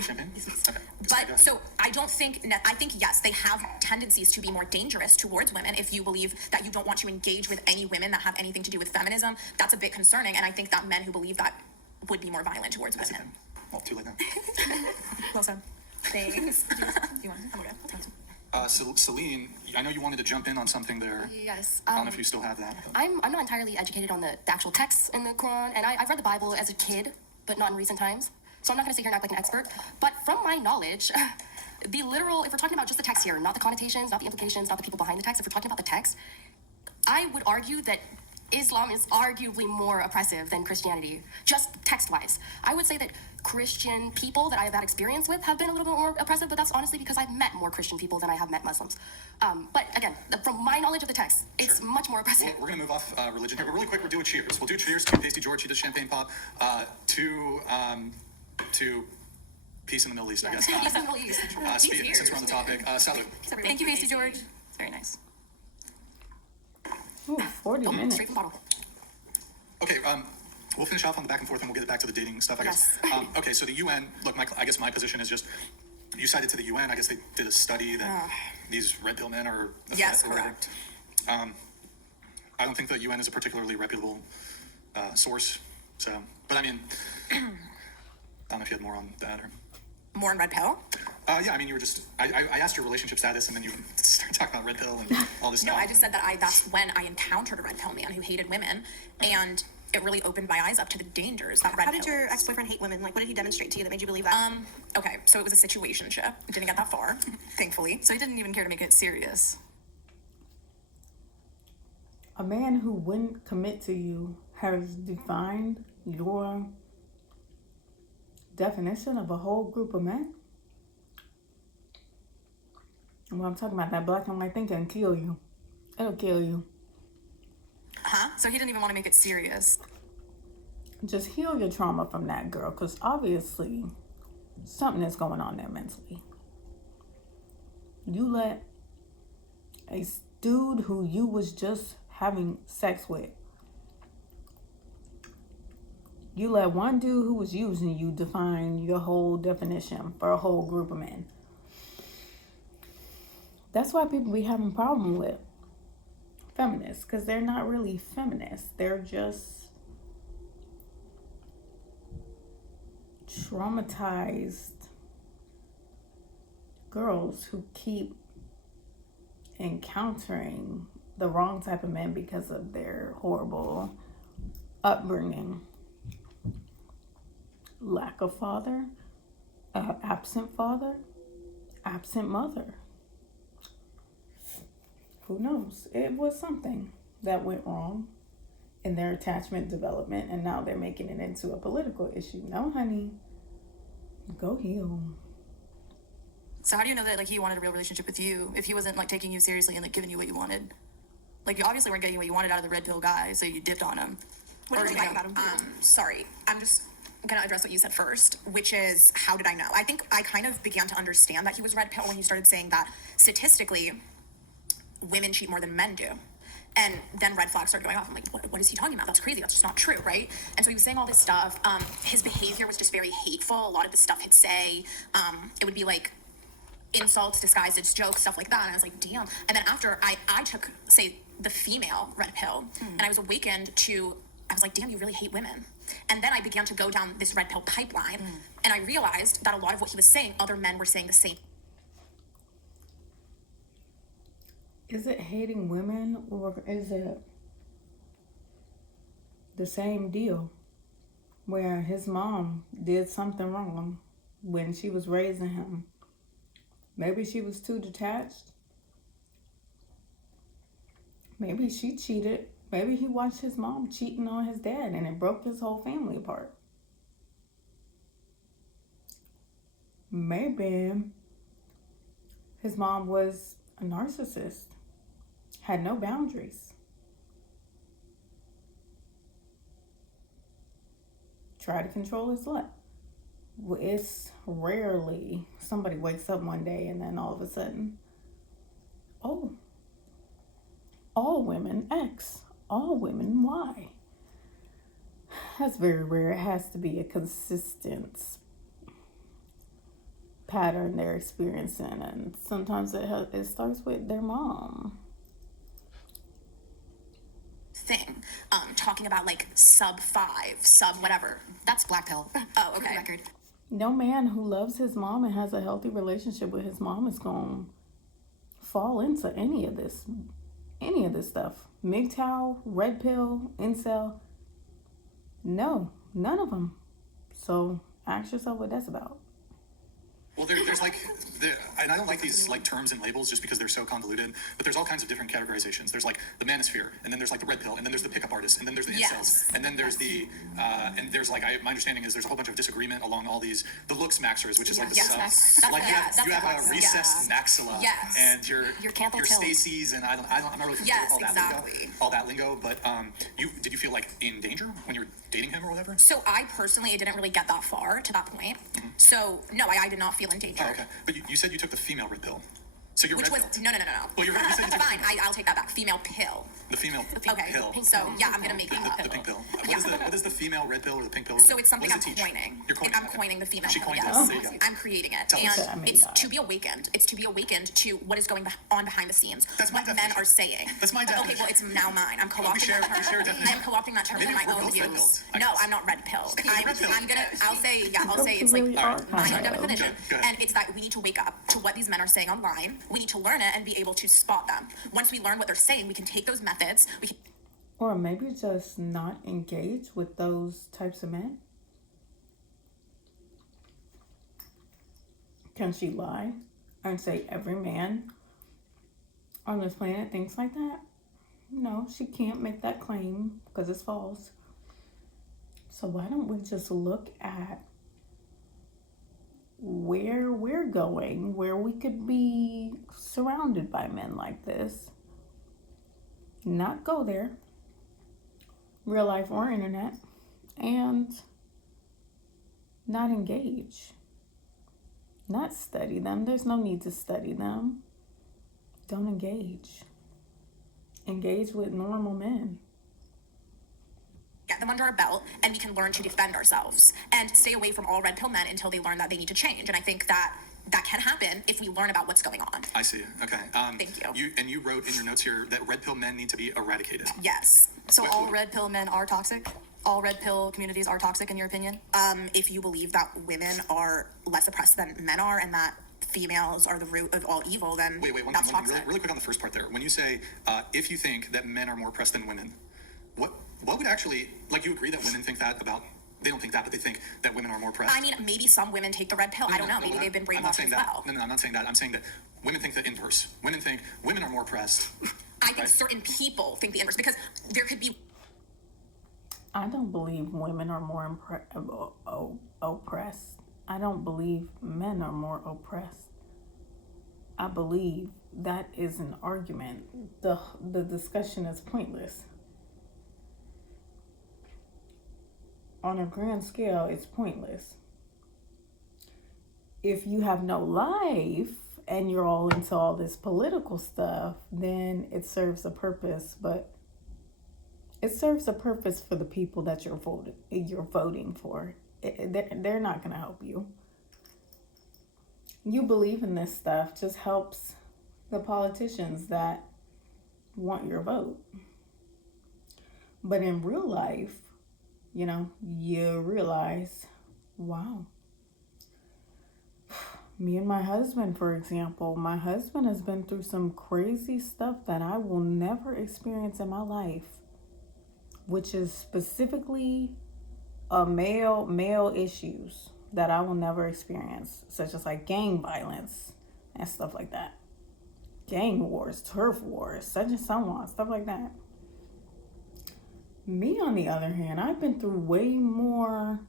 Champagne? Okay. But so I think yes, they have tendencies to be more dangerous towards women. If you believe that you don't want to engage with any women that have anything to do with feminism, that's a bit concerning. And I think that men who believe that would be more violent towards women. Well, too late now. Well said. Thanks. Do you want it? I'm okay. Celine, I know you wanted to jump in on something there. Yes. I don't know if you still have that. I'm not entirely educated on the actual texts in the Quran, and I've read the Bible as a kid, but not in recent times. So I'm not going to sit here and act like an expert. But from my knowledge, the literal, if we're talking about just the text here, not the connotations, not the implications, not the people behind the text, if we're talking about the text, I would argue that Islam is arguably more oppressive than Christianity, just text-wise. I would say that Christian people that I have had experience with have been a little bit more oppressive, but that's honestly because I've met more Christian people than I have met Muslims. But again, from my knowledge of the text, it's much more oppressive. We're going to move off religion here, but really quick, we're doing cheers. We'll do cheers to Pasty George, he does champagne pop, to peace in the Middle East, I guess. Peace in the Middle East. Since we're on the topic, salud. Thank you, Pasty George. It's very nice. Ooh, 40 minutes. Straight from the bottle. Okay, we'll finish off on the back and forth and we'll get back to the dating stuff, I guess. Okay, so the UN, look, I guess my position is just, you cited to the UN, I guess they did a study that these red pill men are a Yes, threat or whatever. correct. I don't think the UN is a particularly reputable source, so, but I mean, I don't know if you had more on that or. More in red pill? Yeah, I mean, you were just, I asked your relationship status and then you started talking about red pill and all this No, stuff. I just said that that's when I encountered a red pill man who hated women, and it really opened my eyes up to the dangers that red How did pill your is. ex-boyfriend hate women? Like, what did he demonstrate to you that made you believe that? Okay, so it was a situationship. Didn't get that far, thankfully. So he didn't even care to make it serious. A man who wouldn't commit to you has defined your definition of a whole group of men. Well, I'm talking about that black and white thing can kill you. It'll kill you. So he didn't even want to make it serious. Just heal your trauma from that girl, because obviously something is going on there mentally. You let a dude who you was just having sex with, you let one dude who was using you define your whole definition for a whole group of men. That's why people be having a problem with feminists, because they're not really feminists. They're just traumatized girls who keep encountering the wrong type of men because of their horrible upbringing, lack of father, absent father, absent mother. Who knows? It was something that went wrong in their attachment development, and now they're making it into a political issue. No, honey, go heal. So how do you know that like he wanted a real relationship with you if he wasn't like taking you seriously and like giving you what you wanted? Like you obviously weren't getting what you wanted out of the red pill guy, so you dipped on him. What do you think about him? Sorry, I'm just gonna address what you said first, which is how did I know? I think I kind of began to understand that he was red pill when he started saying that statistically, women cheat more than men do. And then red flags started going off. I'm like, what is he talking about? That's crazy. That's just not true, right? And so he was saying all this stuff. His behavior was just very hateful. A lot of the stuff he'd say, it would be like insults disguised as jokes, stuff like that. And I was like, damn. And then after I took, say, the female red pill, and I was awakened to, I was like, damn, you really hate women. And then I began to go down this red pill pipeline, and I realized that a lot of what he was saying, other men were saying the same. Is it hating women, or is it the same deal where his mom did something wrong when she was raising him? Maybe she was too detached. Maybe she cheated. Maybe he watched his mom cheating on his dad and it broke his whole family apart. Maybe his mom was a narcissist, had no boundaries. Try to control his life. Well, it's rarely somebody wakes up one day and then all of a sudden, oh, all women X, all women Y. That's very rare. It has to be a consistent pattern they're experiencing, and sometimes it starts with their mom. Thing, talking about like sub 5, sub whatever. That's black pill. Oh, For the okay. record. No man who loves his mom and has a healthy relationship with his mom is going to fall into any of this stuff. MGTOW, red pill, incel. No, none of them. So ask yourself what that's about. Well, there's like, and I don't like these like terms and labels just because they're so convoluted, but there's all kinds of different categorizations. There's like the manosphere, and then there's like the red pill, and then there's the pickup artist, and then there's the Yes. incels, and then there's the, and there's like, my understanding is there's a whole bunch of disagreement along all these, the looks maxers, which is like the Yes. subs. Like you have a recessed maxilla, Yes. and your canthal tilt. Stacey's, and I'm not really familiar Yes, with exactly. all that lingo, but did you feel like in danger when you were dating him or whatever? So I personally didn't really get that far to that point. So no, I did not feel in danger. Oh, okay. But you said you took the female red pill. So you're Which red was pill. no. Well, you said you took Fine, I'll take that back. Female pill. the female Okay. pill. So yeah, I'm gonna make it up. The pink pill. Yeah. What is the female red pill or the pink pill? So it's something What I'm does it teach? coining. You're coining. I'm coining the female She pill. coined Yes. it. There you go. I'm creating it, Tell us that. and it's to be awakened. It's to be awakened to what is going on behind the scenes. That's my what men definition. are saying. That's my Okay, definition. well, it's now mine. I'm co-opting share that a term. definition. I'm co-opting that term Maybe for my we're own both red use. pills, I No, guess. I'm not red pill. You're red pill. I'll say it's like Really my are own kind of. definition. Go ahead. And it's that we need to wake up to what these men are saying online. We need to learn it and be able to spot them. Once we learn what they're saying, we can take those methods. We can Or maybe just not engage with those types of men. Can she lie and say every man on this planet thinks like that? No, she can't make that claim because it's false. So why don't we just look at where we're going, where we could be surrounded by men like this, not go there, real life or internet, and not engage, not study them. There's no need to study them. Don't engage. Engage with normal men. get them under our belt and we can learn to defend ourselves and stay away from all red pill men until they learn that they need to change. And I think that can happen if we learn about what's going on. I see. Okay. Thank you. You wrote in your notes here that red pill men need to be eradicated. Yes. So all red pill men are toxic? All red pill communities are toxic in your opinion? If you believe that women are less oppressed than men are and that females are the root of all evil, then Wait, one that's thing, toxic. really quick on the first part there. When you say, if you think that men are more oppressed than women, what would actually, like, you agree that women think that about, they don't think that, but they think that women are more oppressed? I mean, maybe some women take the red pill. I don't know. Maybe they've been I'm not brainwashed saying as that. well. No, I'm not saying that. I'm saying that women think the inverse. Women think women are more oppressed. I think certain people think the inverse because there could be. I don't believe women are more oppressed. I don't believe men are more oppressed. I believe that is an argument. The discussion is pointless. On a grand scale, it's pointless. If you have no life and you're all into all this political stuff, then it serves a purpose, but it serves a purpose for the people that you're voting for. They're not going to help you. You believe in this stuff just helps the politicians that want your vote. But in real life, you realize, wow. Me and my husband, for example, my husband has been through some crazy stuff that I will never experience in my life, which is specifically male issues that I will never experience, such as like gang violence and stuff like that. Gang wars, turf wars, such and so on, stuff like that. Me, on the other hand, I've been through way more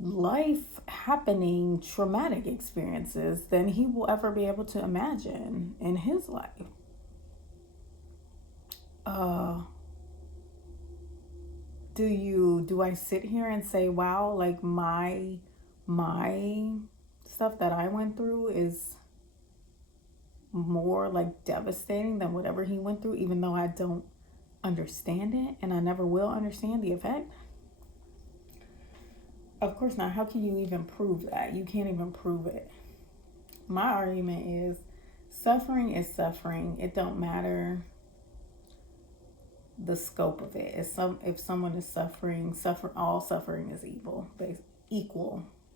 life happening traumatic experiences than he will ever be able to imagine in his life. Do I sit here and say, wow, like my stuff that I went through is more like devastating than whatever he went through, even though I don't understand it and I never will understand the effect? Of course not. How can you even prove that? You can't even prove it. My argument is suffering is suffering. It don't matter the scope of it. If someone is suffering, all suffering is equal,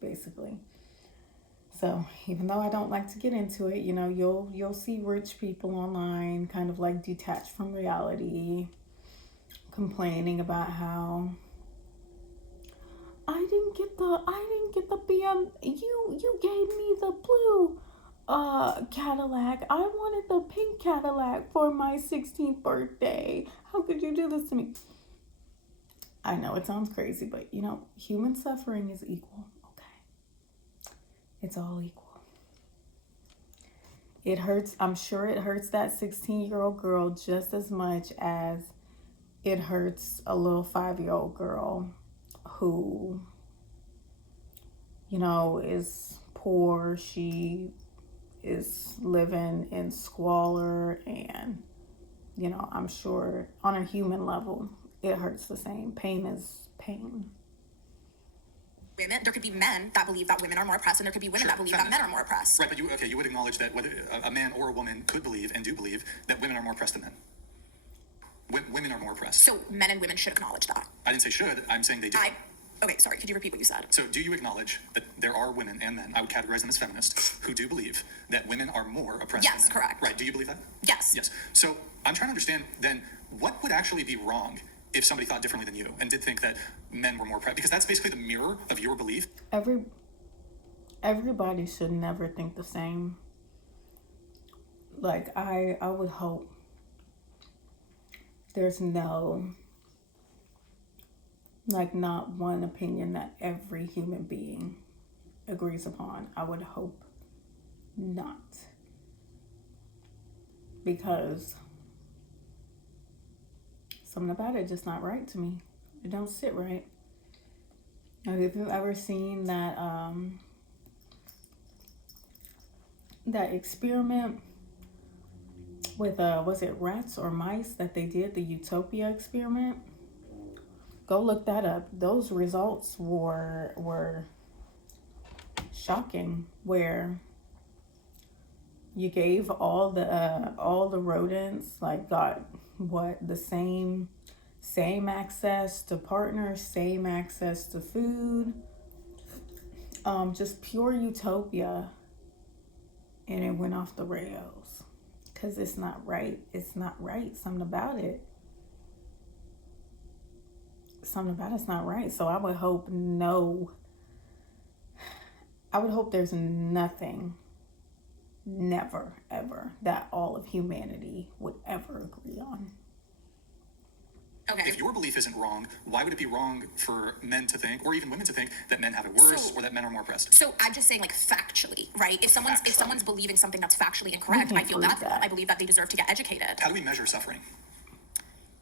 basically. So even though I don't like to get into it, you'll see rich people online kind of like detached from reality, complaining about how I didn't get the BM. You gave me the blue Cadillac. I wanted the pink Cadillac for my 16th birthday. How could you do this to me? I know it sounds crazy, but human suffering is equal. Okay. It's all equal. It hurts. I'm sure it hurts that 16-year-old girl just as much as it hurts a little 5-year-old girl who, is poor. She is living in squalor, and, I'm sure on a human level, it hurts the same. Pain is pain. Women, there could be men that believe that women are more oppressed, and there could be women that believe that men are more oppressed. Right, but you would acknowledge that whether a man or a woman could believe and do believe that women are more oppressed than men. Women are more oppressed. So men and women should acknowledge that. I didn't say should. I'm saying they do. Okay, sorry. Could you repeat what you said? So do you acknowledge that there are women and men, I would categorize them as feminists, who do believe that women are more oppressed than men? Yes, correct. Right, do you believe that? Yes. Yes. So I'm trying to understand then what would actually be wrong if somebody thought differently than you and did think that men were more oppressed? Because that's basically the mirror of your belief. Everybody should never think the same. Like, I would hope there's not one opinion that every human being agrees upon. I would hope not. Because something about it just not right to me. It don't sit right. Like, if you've ever seen that that experiment with was it rats or mice that they did, the Utopia experiment? Go look that up. Those results were shocking, where you gave all the rodents got the same access to partners, same access to food, just pure utopia, and it went off the rails because it's not right. It's not right. Something about it. something about it's not right. So I would hope there's nothing, never, ever, that all of humanity would ever agree on. Okay. If your belief isn't wrong, why would it be wrong for men to think, or even women to think, that men have it worse or that men are more oppressed? So I'm just saying, like, factually, right? If someone's believing something that's factually incorrect, can't I feel prove bad for them. that. I believe that they deserve to get educated. How do we measure suffering?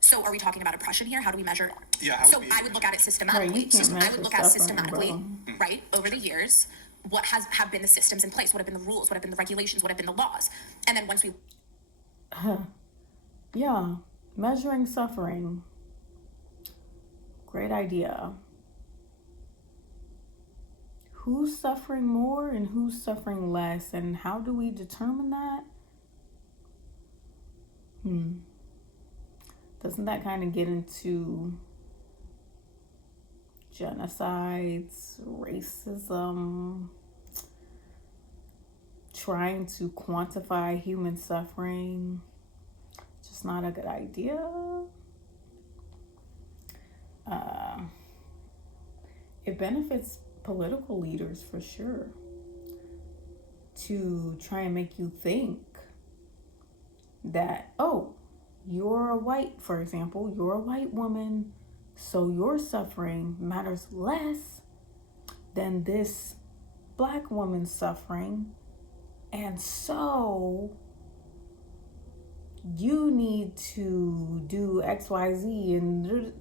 So are we talking about oppression here? How do we measure? Yeah, how So would we I would look at it systematically. Right, you can't I measure would look at suffering, systematically, bro. right, over the years, what have been the systems in place? What have been the rules? What have been the regulations? What have been the laws? And then once we Yeah, measuring suffering. Great idea. Who's suffering more and who's suffering less, and how do we determine that? Doesn't that kind of get into genocides, racism, trying to quantify human suffering? Just not a good idea. It benefits political leaders for sure to try and make you think that, oh, you're a white woman, so your suffering matters less than this black woman's suffering, and so you need to do XYZ, and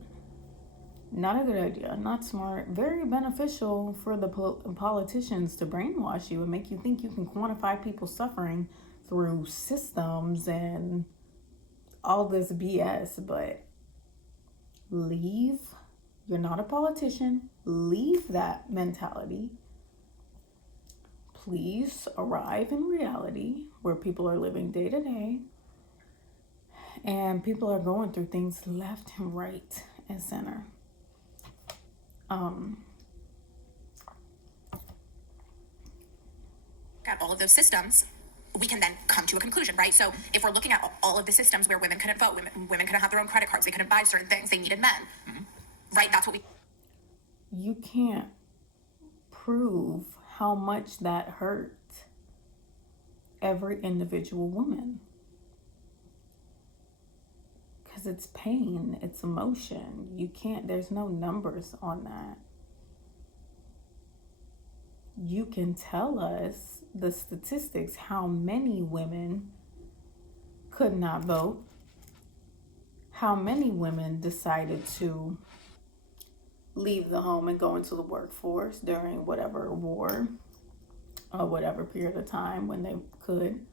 not a good idea, not smart, very beneficial for the politicians to brainwash you and make you think you can quantify people's suffering through systems and all this BS. But you're not a politician, leave that mentality. Please arrive in reality where people are living day to day and people are going through things left and right and center. at all of those systems, we can then come to a conclusion, right? So if we're looking at all of the systems where women couldn't vote, women couldn't have their own credit cards, they couldn't buy certain things, they needed men, right? That's what we. You can't prove how much that hurt every individual woman. Because it's pain, it's emotion. There's no numbers on that. You can tell us the statistics, how many women could not vote, how many women decided to leave the home and go into the workforce during whatever war or whatever period of time when they could.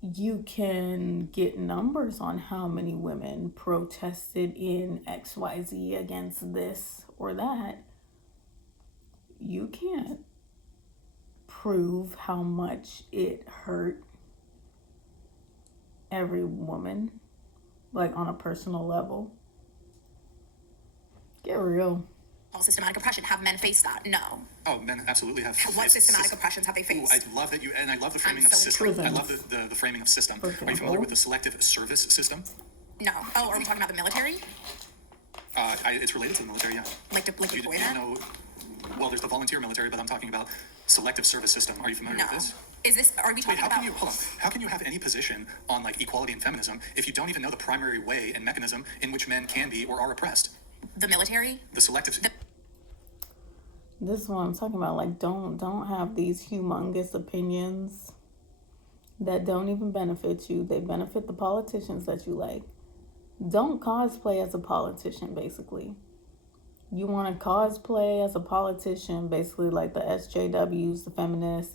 You can get numbers on how many women protested in XYZ against this or that. You can't prove how much it hurt every woman, like on a personal level. Get real. All systematic oppression. Have men faced that? No. Oh, men absolutely have. What systematic oppressions have they faced? I love that and I love the framing of so system. intrigued. I love the framing of system. Are you familiar with the selective service system? No. Oh, are we talking about the military? It's related to the military, yeah. Like You deploy that? know, well, there's the volunteer military, but I'm talking about selective service system. Are you familiar No. with this? Are we talking Wait, about? how can you have any position on like equality and feminism if you don't even know the primary way and mechanism in which men can be or are oppressed? The military? The selective. This is what I'm talking about. Like, don't have these humongous opinions that don't even benefit you. They benefit the politicians that you like. Don't cosplay as a politician, basically. You want to cosplay as a politician, basically like the SJWs, the feminists,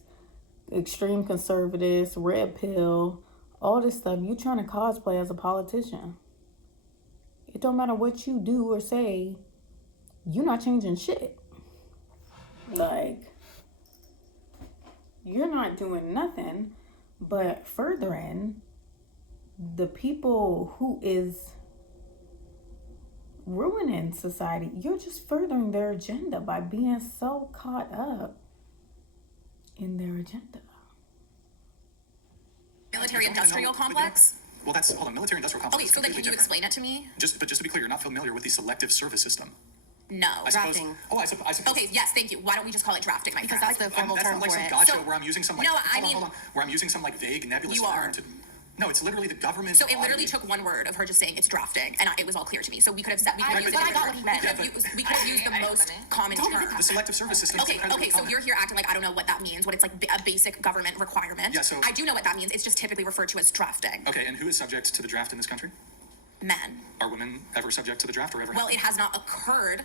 extreme conservatives, red pill, all this stuff. You trying to cosplay as a politician. It don't matter what you do or say, you're not changing shit. Like, you're not doing nothing but furthering the people who is ruining society. You're just furthering their agenda by being so caught up in their agenda. Military industrial complex? Well, that's, hold on, military industrial complex Okay, is so then completely can you different. explain it to me? But just to be clear, you're not familiar with the selective service system. No. I suppose. Drafting. Oh, I suppose. Okay, yes, thank you. Why don't we just call it drafting, my Because friend? that's the formal That's term not like for some it. gotcha So- where I'm using some like No, I mean- hold on, where I'm using some like vague nebulous You term are. to. No, it's literally the government. So it literally body. took one word of her just saying it's drafting, and it was all clear to me. So we could have said we could have But used I got what he meant. we could have used the most common term. The selective service system. is Okay, incredibly okay, so common. you're here acting like I don't know what that means, what it's like a basic government requirement. Yeah, so- I do know what that means. It's just typically referred to as drafting. Okay, and who is subject to the draft in this country? Men. Are women ever subject to the draft or ever? Well, have? it has not occurred.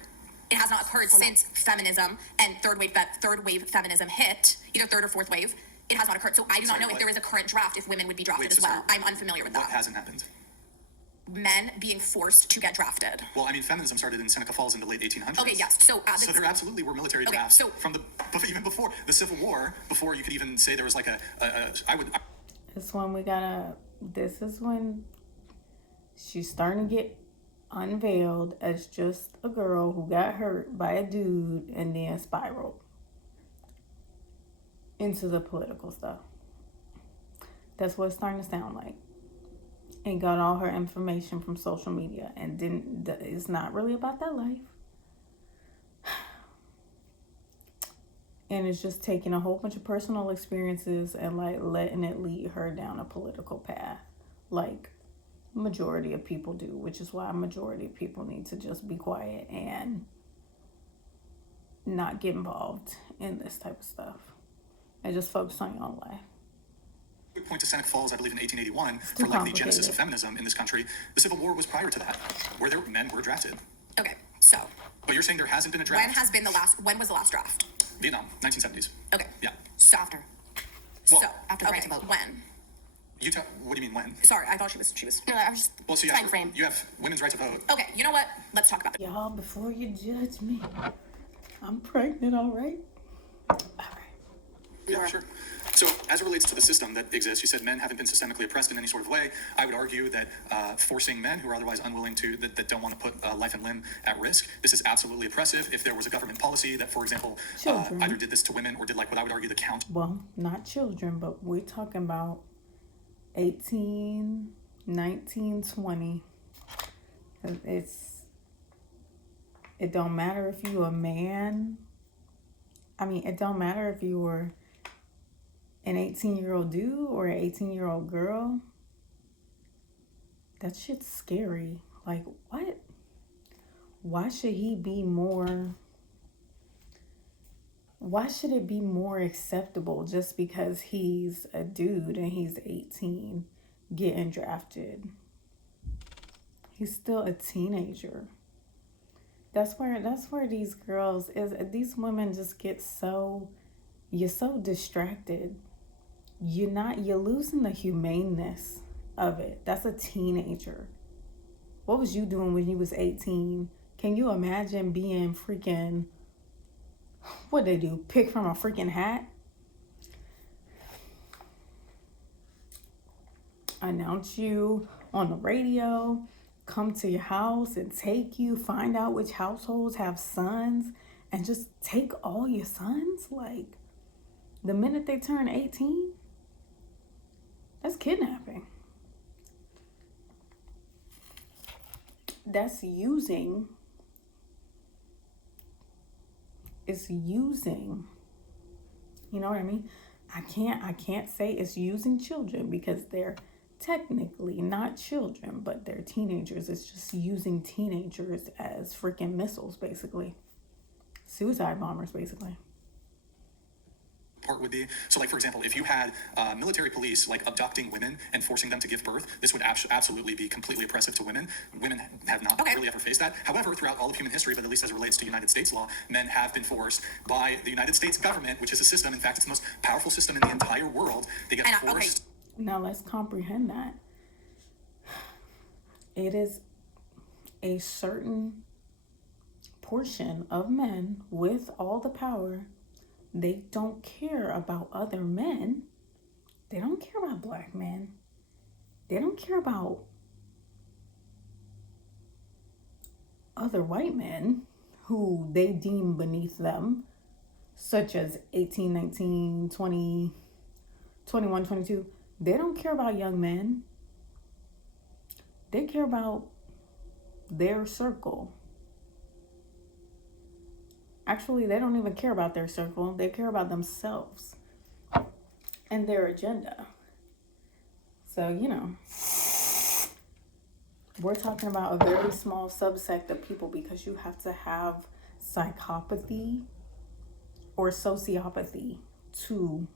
It has not occurred since feminism and third wave feminism hit, either third or fourth wave. It has not occurred. So I do not Sorry, know if what? there is a current draft if women would be drafted Wait, as so well. sorry. I'm unfamiliar with What that. hasn't happened? Men being forced to get drafted. Well, I mean, feminism started in Seneca Falls in the late 1800s. Okay, yes. So So there absolutely were military Okay, drafts so- from even before the Civil War, before you could even say there was like This one we gotta. This is when she's starting to get unveiled as just a girl who got hurt by a dude and then spiraled into the political stuff. That's what it's starting to sound like. And got all her information from social media and didn't. It's not really about that life. And it's just taking a whole bunch of personal experiences and like letting it lead her down a political path, like majority of people do, which is why a majority of people need to just be quiet and not get involved in this type of stuff and just focus on your own life. point to Seneca Falls, I believe in 1881, too for like the genesis complicated. of feminism in this country. The Civil War was prior to that, where men were drafted. Okay, so But you're saying there hasn't been a when draft? when was the last draft? Vietnam, 1970s. Okay. Yeah. So After. Well, After the right okay, to vote. when? What do you mean when? Sorry, I thought she was. No, I was just Well, so you time have, frame. you have women's right to vote. Okay, you know what? Let's talk about it. Y'all, before you judge me, I'm pregnant, all right? All right. Yeah, sure. So, as it relates to the system that exists, you said men haven't been systemically oppressed in any sort of way. I would argue that forcing men who are otherwise unwilling to, that don't want to put life and limb at risk, this is absolutely oppressive. If there was a government policy that, for example, Children. either did this to women or did like what I would argue the count. Well, not children, but we're talking about 18, 19, 20. It don't matter if you a man. I mean, it don't matter if you were an 18-year-old dude or an 18-year-old girl. That shit's scary. Like, what? Why should he be more... Why should it be more acceptable just because he's a dude and he's 18 getting drafted? He's still a teenager. That's where these girls these women just get so, you're so distracted. You're losing the humaneness of it. That's a teenager. What was you doing when you was 18? Can you imagine being freaking, what they do, pick from a freaking hat? Announce you on the radio, come to your house and take you, find out which households have sons, and just take all your sons? Like, the minute they turn 18, that's kidnapping. That's using. It's using. You know what I mean? I can't say it's using children because they're technically not children, but they're teenagers. It's just using teenagers as freaking missiles, basically. Suicide bombers, basically. Part would be, so like for example, if you had military police like abducting women and forcing them to give birth, this would absolutely be completely oppressive to women. Women have not really ever faced that. However, throughout all of human history, but at least as it relates to United States law, men have been forced by the United States government, which is a system, in fact, it's the most powerful system in the entire world. They get forced. Now let's comprehend that. It is a certain portion of men with all the power. They don't care about other men. They don't care about black men. They don't care about other white men who they deem beneath them, such as 18, 19, 20, 21, 22. They don't care about young men. They care about their circle. Actually, they don't even care about their circle. They care about themselves and their agenda. So, we're talking about a very small subsect of people, because you have to have psychopathy or sociopathy to,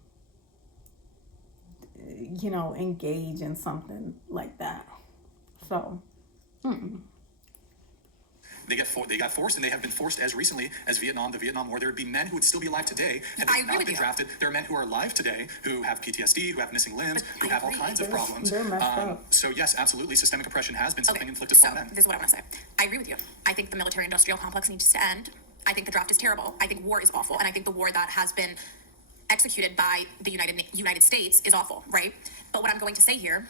engage in something like that. So, They got forced, and they have been forced as recently as the Vietnam War. There would be men who would still be alive today had I they agree not with been you. drafted. There are men who are alive today who have PTSD, who have missing limbs, who have all kinds of problems. They're messed up. So yes, absolutely, systemic oppression has been something inflicted so upon men. this is what I want to say. I agree with you. I think the military-industrial complex needs to end. I think the draft is terrible. I think war is awful, and I think the war that has been executed by the United States is awful, right? But what I'm going to say here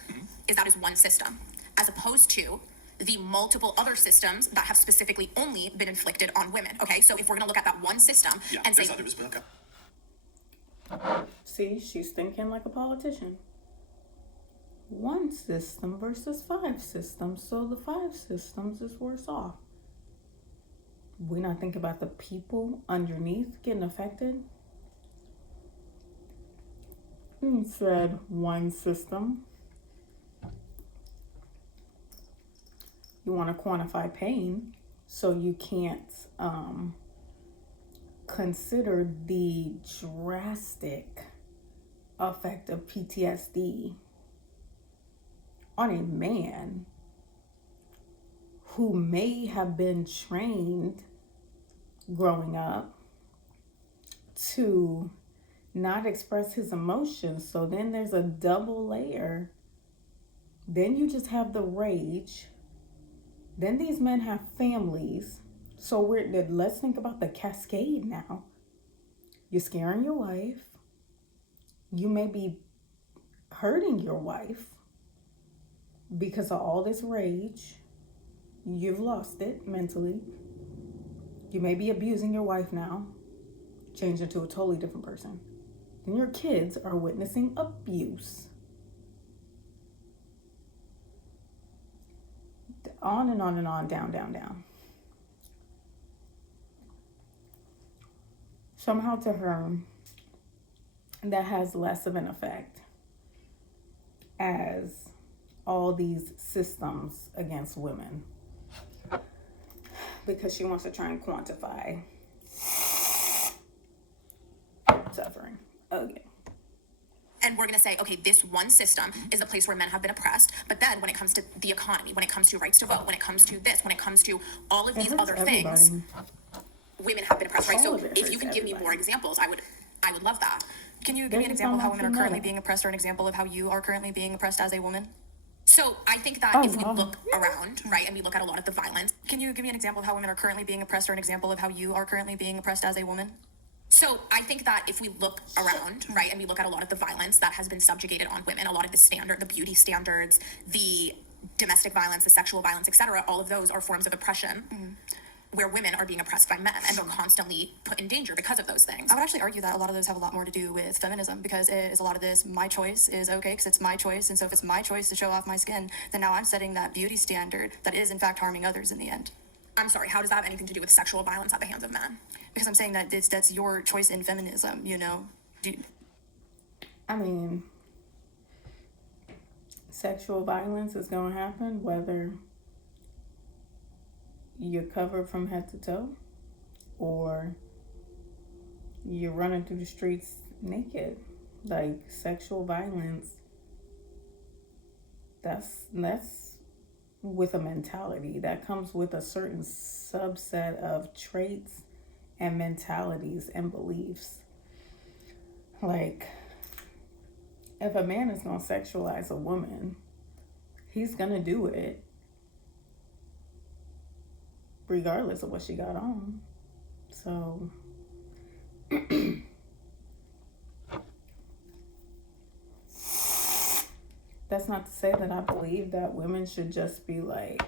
is that is one system, as opposed to the multiple other systems that have specifically only been inflicted on women. Okay, so if we're going to look at that one system and say, others, but okay. see, she's thinking like a politician. One system versus 5 systems, so the 5 systems is worse off. We not think about the people underneath getting affected. He said one system. You want to quantify pain, so you can't consider the drastic effect of PTSD on a man who may have been trained growing up to not express his emotions. So then there's a double layer. Then you just have the rage. Then these men have families. So let's think about the cascade now. You're scaring your wife. You may be hurting your wife because of all this rage. You've lost it mentally. You may be abusing your wife now, change into a totally different person. Then your kids are witnessing abuse. On and on and on, down, down, down. Somehow to her, that has less of an effect as all these systems against women, because she wants to try and quantify suffering again. and we're going to say, okay, this one system is a place where men have been oppressed. But then when it comes to the economy, when it comes to rights to vote, when it comes to this, when it comes to all of these other things, women have been oppressed, right? So if you can give me more examples, I would love that. Can you give me an example of how women are currently being oppressed, or an example of how you are currently being oppressed as a woman? So I think that if we look around, right, and we look at a lot of the violence. Can you give me an example of how women are currently being oppressed, or an example of how you are currently being oppressed as a woman? So I think that if we look around, right, and we look at a lot of the violence that has been subjugated on women, a lot of the beauty standards, the domestic violence, the sexual violence, etc., all of those are forms of oppression. Where women are being oppressed by men and they're constantly put in danger because of those things. I would actually argue that a lot of those have a lot more to do with feminism, because it is a lot of this, my choice is okay because it's my choice, and so if it's my choice to show off my skin, then now I'm setting that beauty standard that is in fact harming others in the end. I'm sorry, how does that have anything to do with sexual violence at the hands of men? Because I'm saying that that's your choice in feminism, you know? I mean, sexual violence is going to happen whether you're covered from head to toe or you're running through the streets naked. Like, sexual violence, that's with a mentality that comes with a certain subset of traits and mentalities and beliefs. Like, if a man is going to sexualize a woman, he's going to do it regardless of what she got on. So that's not to say that I believe that women should just be like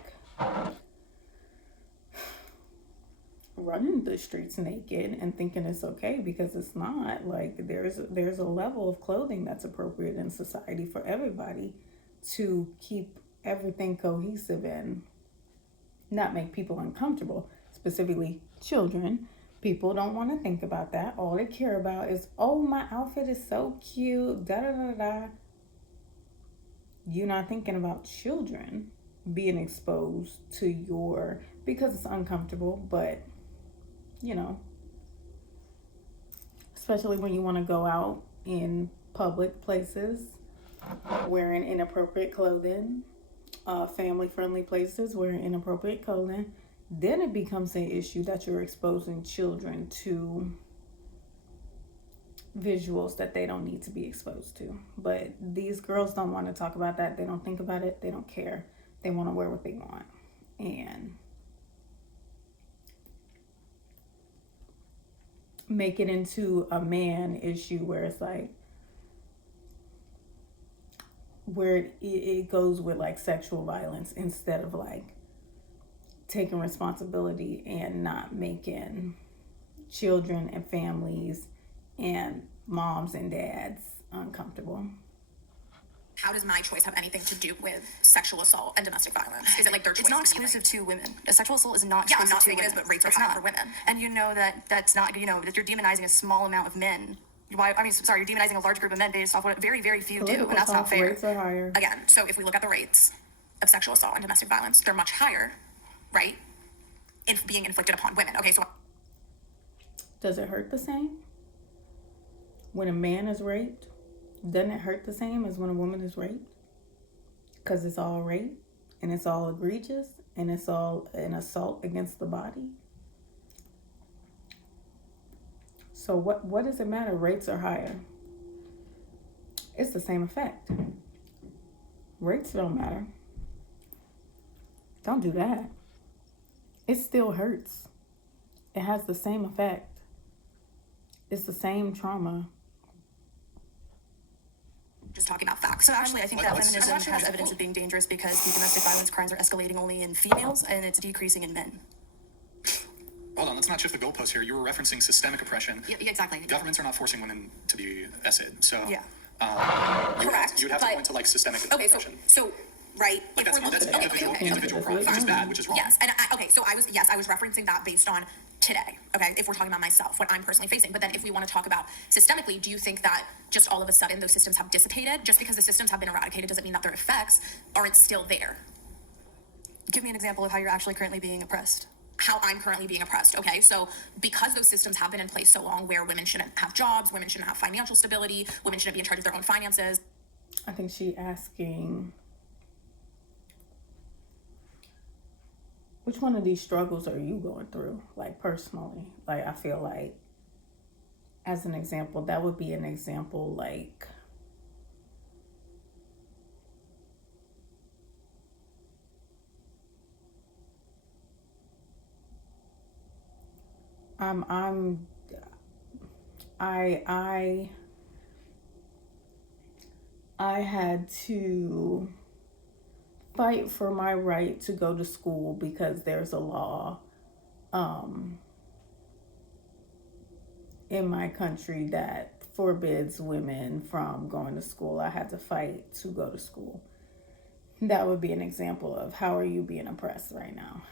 running the streets naked and thinking it's okay, because it's not. Like, there's a level of clothing that's appropriate in society for everybody to keep everything cohesive and not make people uncomfortable, specifically children. People don't want to think about that. All they care about is, oh, my outfit is so cute, da da da da. You're not thinking about children being exposed to your, because it's uncomfortable, but you know, especially when you want to go out in public places wearing inappropriate clothing, family friendly places wearing inappropriate clothing, then it becomes an issue that you're exposing children to visuals that they don't need to be exposed to. But these girls don't want to talk about that. They don't think about it. They don't care. They want to wear what they want. And make it into a man issue where it's like, where it goes with like sexual violence instead of like taking responsibility and not making children and families and moms and dads uncomfortable. How does my choice have anything to do with sexual assault and domestic violence? Is it like their choice? It's not to be exclusive to women. A sexual assault is not Yeah, I'm exclusive not to saying it women. is, but rates are It's higher not. for women. And you know that's not, that you're demonizing a small amount of men. You're demonizing a large group of men based off what very, very few do, Political and that's not talk, fair. rates are higher. Again, so if we look at the rates of sexual assault and domestic violence, they're much higher, right? Being inflicted upon women. Okay, so Does it hurt the same when a man is raped? Doesn't it hurt the same as when a woman is raped? Because it's all rape and it's all egregious and it's all an assault against the body. So what does it matter? Rates are higher. It's the same effect. Rates don't matter. Don't do that. It still hurts. It has the same effect. It's the same trauma. just talking about facts. So actually, I think that feminism has evidence of being dangerous because the domestic violence crimes are escalating only in females and it's decreasing in men. Hold on, let's not shift the goalpost here. You were referencing systemic oppression. Yeah, exactly. Governments are not forcing women to be SID, so Yeah. Correct. you would have to but- point to like systemic Okay, oppression. so right. Like if that's we're that's looking- individual problem, which is bad, which is wrong. Yes, and I was referencing that based on today. Okay, if we're talking about myself, what I'm personally facing. But then, if we want to talk about systemically, do you think that just all of a sudden those systems have dissipated? Just because the systems have been eradicated doesn't mean that their effects aren't still there. Give me an example of how you're actually currently being oppressed. How I'm currently being oppressed. Okay, so because those systems have been in place so long, where women shouldn't have jobs, women shouldn't have financial stability, women shouldn't be in charge of their own finances. I think she asking, which one of these struggles are you going through, like personally? Like, I feel like, as an example, that would be an example like, I had to fight for my right to go to school because there's a law in my country that forbids women from going to school. I had to fight to go to school. That would be an example of how are you being oppressed right now.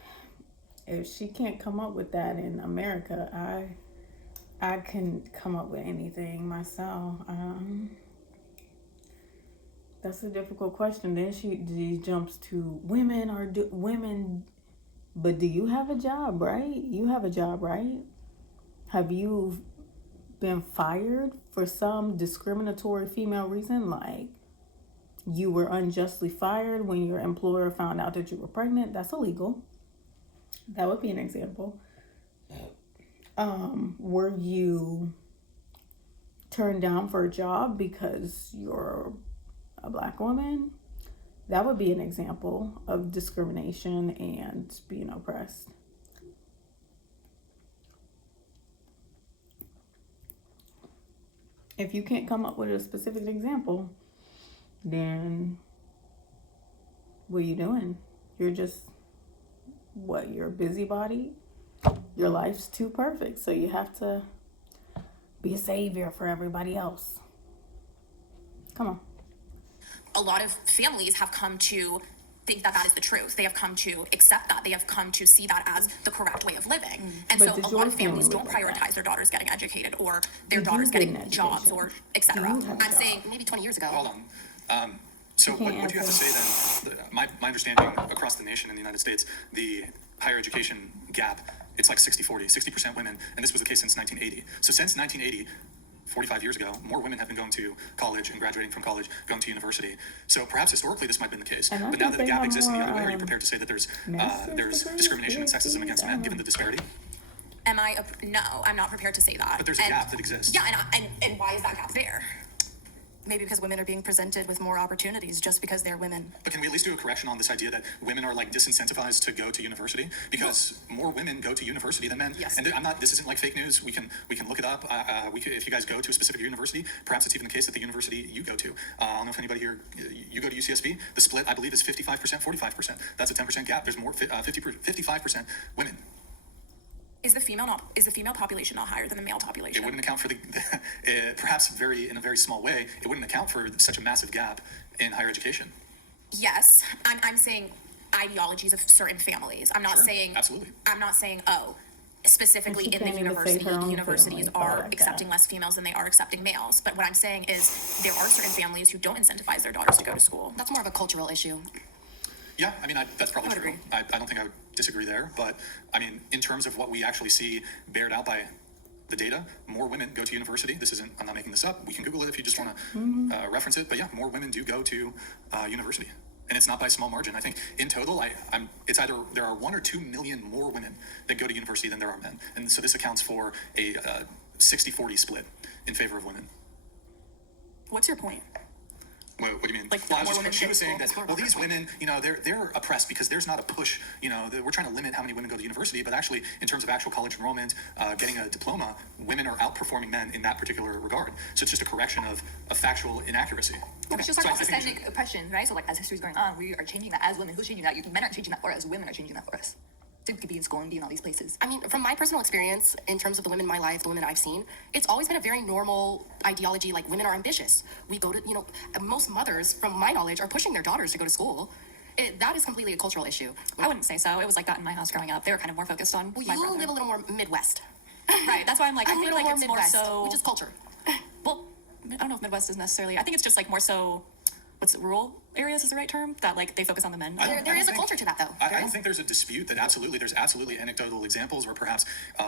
If she can't come up with that in America, I can come up with anything myself. That's a difficult question. Then she jumps to women, but do you have a job, right? You have a job, right? Have you been fired for some discriminatory female reason? Like you were unjustly fired when your employer found out that you were pregnant? That's illegal. That would be an example. Were you turned down for a job because you're a Black woman? That would be an example of discrimination and being oppressed. If you can't come up with a specific example, then what are you doing? You're just, you're a busybody? Your life's too perfect, so you have to be a savior for everybody else. Come on. A lot of families have come to think that that is the truth. They have come to accept that. They have come to see that as the correct way of living. And But so does a your lot of families family don't live like prioritize that? their daughters getting educated or their Did daughters you get getting an jobs education? or etc. Do you have a I'm job? saying Maybe 20 years ago. Hold on. So You what can't do you have to answer. say then? My understanding across the nation in the United States, the higher education gap, it's like 60-40, 60% women, and this was the case since 1980. So since 1980, 45 years ago, more women have been going to college and graduating from college, going to university. So perhaps historically this might have been the case. And I But now think that the they gap have exists in the other more, way, are you prepared to say that there's master's degrees, discrimination and sexism PhDs? against I men, don't given the disparity? no, I'm not prepared to say that. But there's a gap that exists. Yeah, and why is that gap there? Maybe because women are being presented with more opportunities just because they're women. But can we at least do a correction on this idea that women are like disincentivized to go to university? Because more women go to university than men. Yes. And this isn't like fake news. We can look it up. If you guys go to a specific university, perhaps it's even the case that the university you go to. I don't know if anybody here, you go to UCSB, the split I believe is 55%, 45%. That's a 10% gap. There's more, 55% women. Is the female population not higher than the male population? It wouldn't account for perhaps in a very small way, it wouldn't account for such a massive gap in higher education. Yes, I'm saying ideologies of certain families. I'm not Sure, saying absolutely. I'm not saying specifically And she in the can't even say university, her own universities family are like accepting that. less females than they are accepting males. But what I'm saying is there are certain families who don't incentivize their daughters to go to school. That's more of a cultural issue. Yeah, I mean, that's probably I would true. agree. I don't think I would disagree there. But I mean, in terms of what we actually see bared out by the data, more women go to university. I'm not making this up. We can Google it if you just want to reference it. But yeah, more women do go to university. And it's not by a small margin. I think in total, it's either there are 1 or 2 million more women that go to university than there are men. And so this accounts for a 60-40 split in favor of women. What's your point? What do you mean? Like, Well, more women she go was to saying school. that, well, these women, they're oppressed because there's not a push, we're trying to limit how many women go to university, but actually, in terms of actual college enrollment, getting a diploma, women are outperforming men in that particular regard. So it's just a correction of a factual inaccuracy. But she's So talking I about think systemic oppression, right? So like as history's going on, we are changing that as women. Who's changing that? Men aren't changing that for us. Women are changing that for us. So we could be in school and be in all these places. I mean, from my personal experience, in terms of the women in my life, the women I've seen, it's always been a very normal ideology. Like, women are ambitious. We go to, most mothers, from my knowledge, are pushing their daughters to go to school. That is completely a cultural issue. I wouldn't say so. It was like that in my house growing up. They were kind of more focused on Well, my you brother. live a little more Midwest. Right. That's why I'm like, I A feel little like more it's Midwest, more so. which is culture. Well, I don't know if Midwest is necessarily. I think it's just like more so. Rural areas is the right term? That like they focus on the men. There is a culture to that, though. I don't think there's a dispute that there's absolutely anecdotal examples where perhaps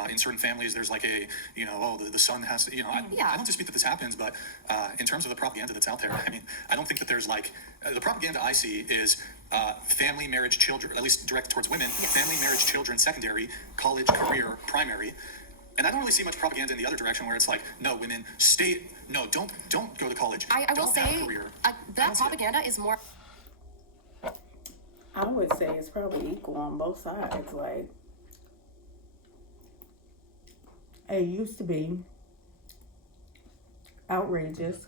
in certain families there's like the son has to, I don't dispute that this happens, but in terms of the propaganda that's out there, I mean, I don't think that there's the propaganda I see is family, marriage, children, at least directed towards women, family, marriage, children, secondary, college, career, primary. And I don't really see much propaganda in the other direction where it's like, no, women, don't go to college. I will Don't have say a career. that propaganda is more. I would say it's probably equal on both sides. Like, it used to be outrageous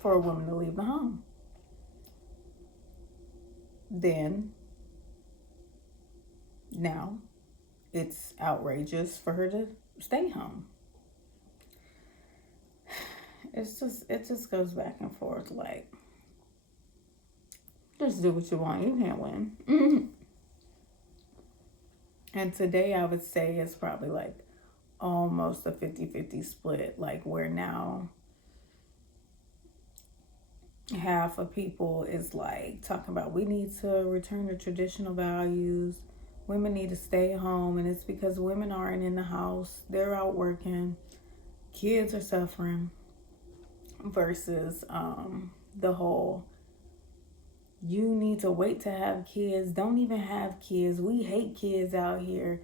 for a woman to leave the home. Then, now, it's outrageous for her to stay home. It just goes back and forth. Like, just do what you want. You can't win. And today I would say it's probably like almost a 50-50 split. Like, where now half of people is like talking about we need to return to traditional values. Women need to stay home, and it's because women aren't in the house. They're out working. Kids are suffering. Versus the whole, you need to wait to have kids. Don't even have kids. We hate kids out here.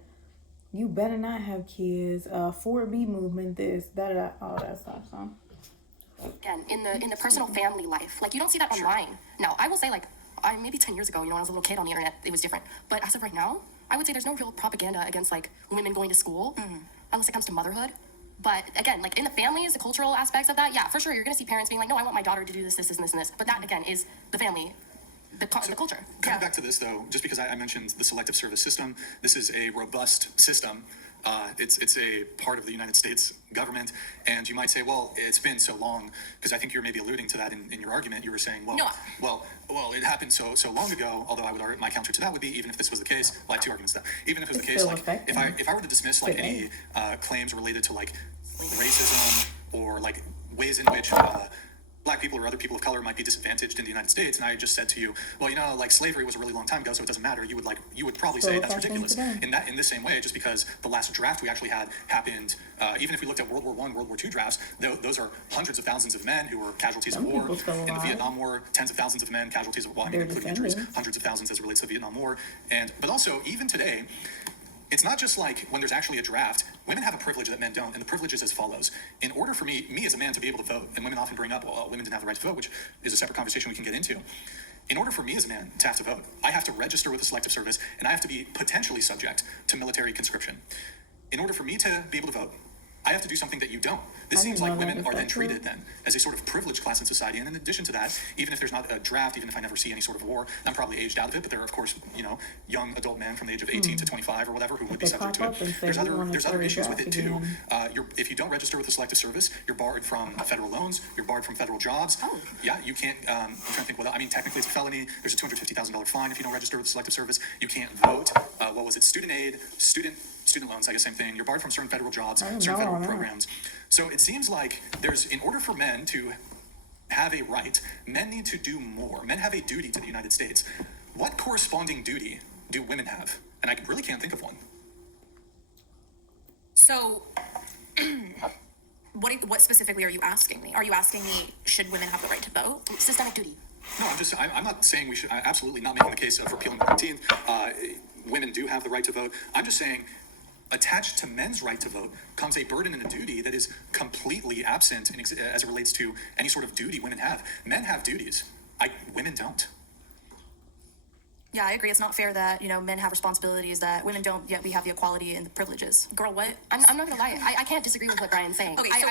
You better not have kids. 4B movement, this, that, all that stuff. So. Again, in the personal family life, like, you don't see that online. Now, I will say, like, maybe 10 years ago, when I was a little kid on the internet, it was different. But as of right now, I would say there's no real propaganda against, like, women going to school, unless it comes to motherhood. But again, like, in the families, the cultural aspects of that, yeah, for sure, you're going to see parents being like, no, I want my daughter to do this, this, and this, and this. But that, again, is the family, the culture. Coming back to this, though, just because I mentioned the selective service system, this is a robust system It's a part of the United States government, and you might say, well, it's been so long, because I think you're maybe alluding to that in your argument. You were saying, well, No. well, it happened so long ago. Although I would argue, my counter to that would be, even if this was the case, well, I have two arguments to that. Even if it was It's the case, still like affecting if I were to dismiss like any claims related to like racism or like ways in which Black people or other people of color might be disadvantaged in the United States, and I just said to you, well, like slavery was a really long time ago, so it doesn't matter. You would probably say that's ridiculous. In the same way, just because the last draft we actually had happened, even if we looked at World War I, World War II drafts, those are hundreds of thousands of men who were casualties of war. In the Vietnam War, tens of thousands of men casualties of war, including injuries, hundreds of thousands as it relates to the Vietnam War, but also even today. It's not just like when there's actually a draft, women have a privilege that men don't, and the privilege is as follows. In order for me as a man to be able to vote, and women often bring up, well, women didn't have the right to vote, which is a separate conversation we can get into. In order for me as a man to have to vote, I have to register with the Selective Service, and I have to be potentially subject to military conscription. In order for me to be able to vote, I have to do something that you don't. This seems like women are then treated then as a sort of privileged class in society. And in addition to that, even if there's not a draft, even if I never see any sort of war, I'm probably aged out of it. But there are, of course, young adult men from the age of 18 to 25 or whatever who would be subject to it. There's other issues with it too. If you don't register with the Selective Service, you're barred from federal loans. You're barred from federal jobs. Yeah, you can't. I'm trying to think. Well, I mean, technically it's a felony. There's a $250,000 fine if you don't register with the Selective Service. You can't vote. What was it? Student aid, student loans, I guess same thing. You're barred from certain federal jobs, certain federal programs. So it seems like in order for men to have a right, men need to do more. Men have a duty to the United States. What corresponding duty do women have? And I really can't think of one. So, what specifically are you asking me? Are you asking me, should women have the right to vote? Systemic duty. No, I'm not saying we should. I'm absolutely not making the case of repealing the 13th. Women do have the right to vote. I'm just saying, attached to men's right to vote comes a burden and a duty that is completely absent as it relates to any sort of duty women have. Men have duties. Women don't. Yeah, I agree. It's not fair that, men have responsibilities that women don't, yet we have the equality and the privileges. Girl, what? I'm not gonna lie. I can't disagree with what Brian's saying. Okay, so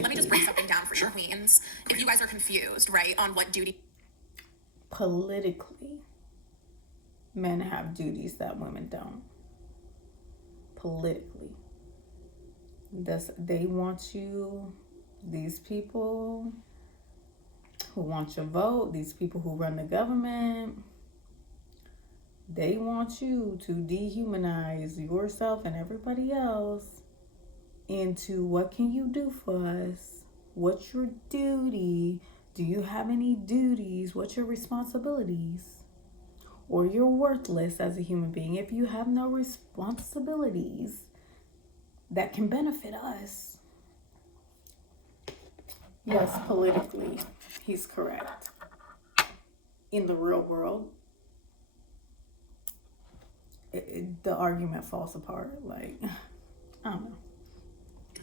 let me just break something down for you, queens. If you guys are confused, right, on what duty... Politically, men have duties that women don't. Politically. They want you, these people who want your vote, these people who run the government, they want you to dehumanize yourself and everybody else into what can you do for us? What's your duty? Do you have any duties? What's your responsibilities? Or you're worthless as a human being if you have no responsibilities that can benefit us. Yes, politically, he's correct. In the real world, the argument falls apart. I don't know.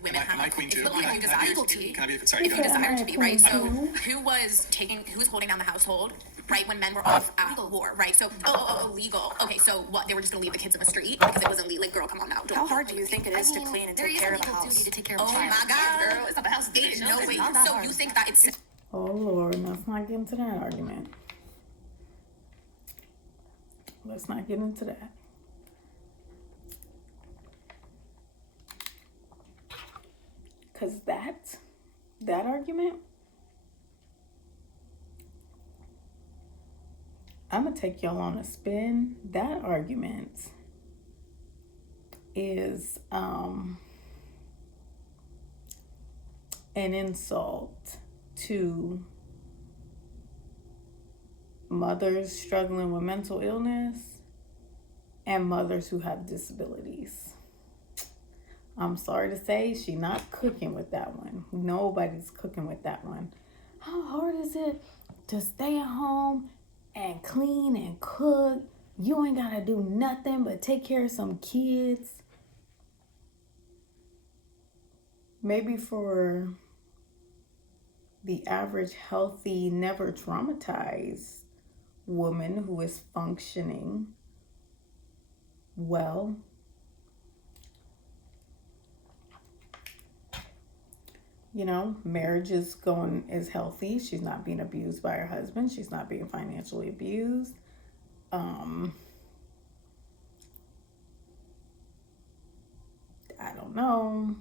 Women have. Am I queen too? If you desire to be. Can I be? Sorry. If you desire to be, right? So who was holding down the household, right, when men were off at war, right? So, illegal. Okay, so what? They were just gonna leave the kids in the street because it wasn't legal. Like, girl, come on now. How hard do you think it is to clean and take care of a house? Duty to take care of Oh a child. my God, Girl, it's not the house. No way. not that So hard. you think that it's... Oh Lord, let's not get into that argument. Let's not get into that. Because that argument, I'm going to take y'all on a spin. That argument is an insult to mothers struggling with mental illness and mothers who have disabilities. I'm sorry to say, she's not cooking with that one. Nobody's cooking with that one. How hard is it to stay at home and clean and cook? You ain't gotta do nothing but take care of some kids. Maybe for the average healthy, never traumatized woman who is functioning well. Marriage is healthy. She's not being abused by her husband. She's not being financially abused. don't know.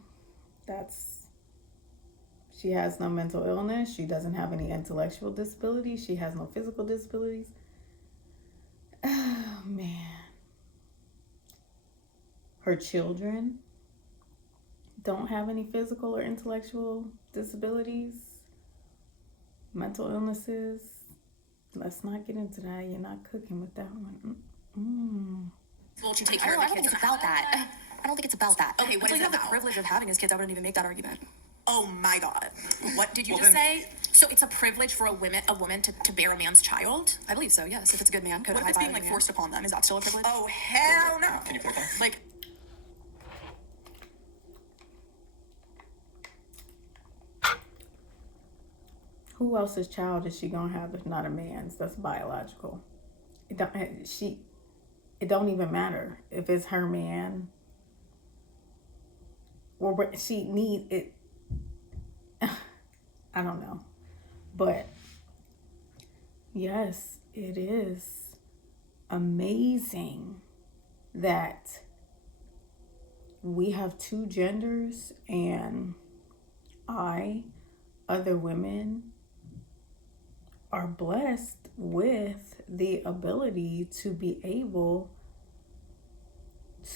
She has no mental illness. She doesn't have any intellectual disabilities. She has no physical disabilities. Oh, man. Her children don't have any physical or intellectual disabilities, mental illnesses. Let's not get into that. You're not cooking with that one. Well, to take I care don't of the think kids. it's about that. I don't think it's about that. Okay, what Until is you it have the about? privilege of having his kids, I wouldn't even make that argument. Oh my God. What did you Well, just then- say? So it's a privilege for a woman to bear a man's child? I believe so, yes. If it's a good man, could What if it's being like forced upon them? Is that still a privilege? Oh, hell no. Can you clarify? Like, Who else's child is she gonna have if not a man's? That's biological. It don't even matter if it's her man. Or she need it. I don't know, but yes, it is amazing that we have two genders, and other women are blessed with the ability to be able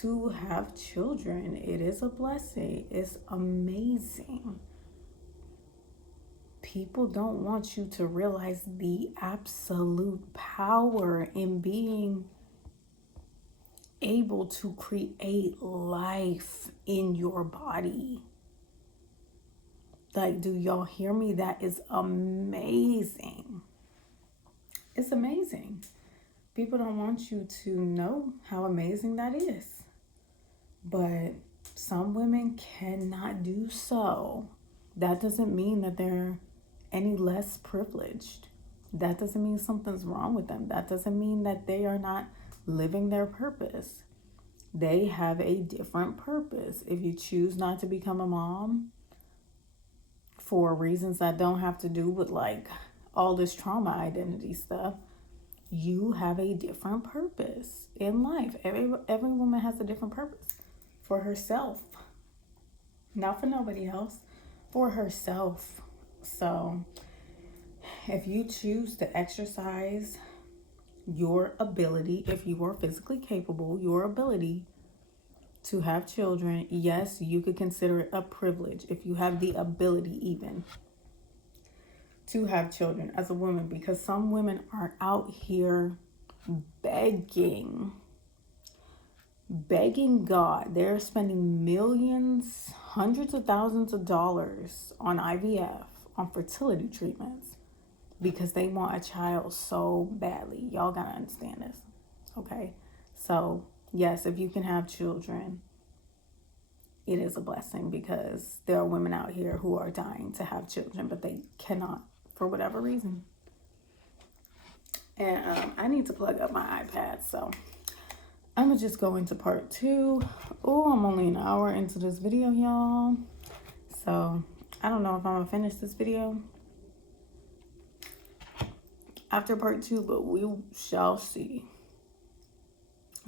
to have children. It is a blessing. It's amazing. People don't want you to realize the absolute power in being able to create life in your body. Like, do y'all hear me? That is amazing. It's amazing. People don't want you to know how amazing that is. But some women cannot do so. That doesn't mean that they're any less privileged. That doesn't mean something's wrong with them. That doesn't mean that they are not living their purpose. They have a different purpose. If you choose not to become a mom for reasons that don't have to do with like all this trauma identity stuff, you have a different purpose in life. Every woman has a different purpose for herself. Not for nobody else, for herself. So if you choose to exercise your ability, if you are physically capable, your ability to have children, yes, you could consider it a privilege if you have the ability even to have children as a woman, because some women are out here begging God. They're spending millions, hundreds of thousands of dollars on IVF, on fertility treatments, because they want a child so badly. Y'all gotta understand this, okay? So yes, if you can have children, it is a blessing, because there are women out here who are dying to have children, but they cannot for whatever reason. And I need to plug up my iPad, so I'm gonna just go into part 2. Oh, I'm only an hour into this video, y'all. So I don't know if I'm gonna finish this video after part 2, but we shall see.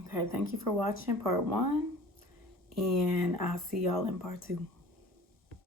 Okay, thank you for watching part 1, and I'll see y'all in part 2.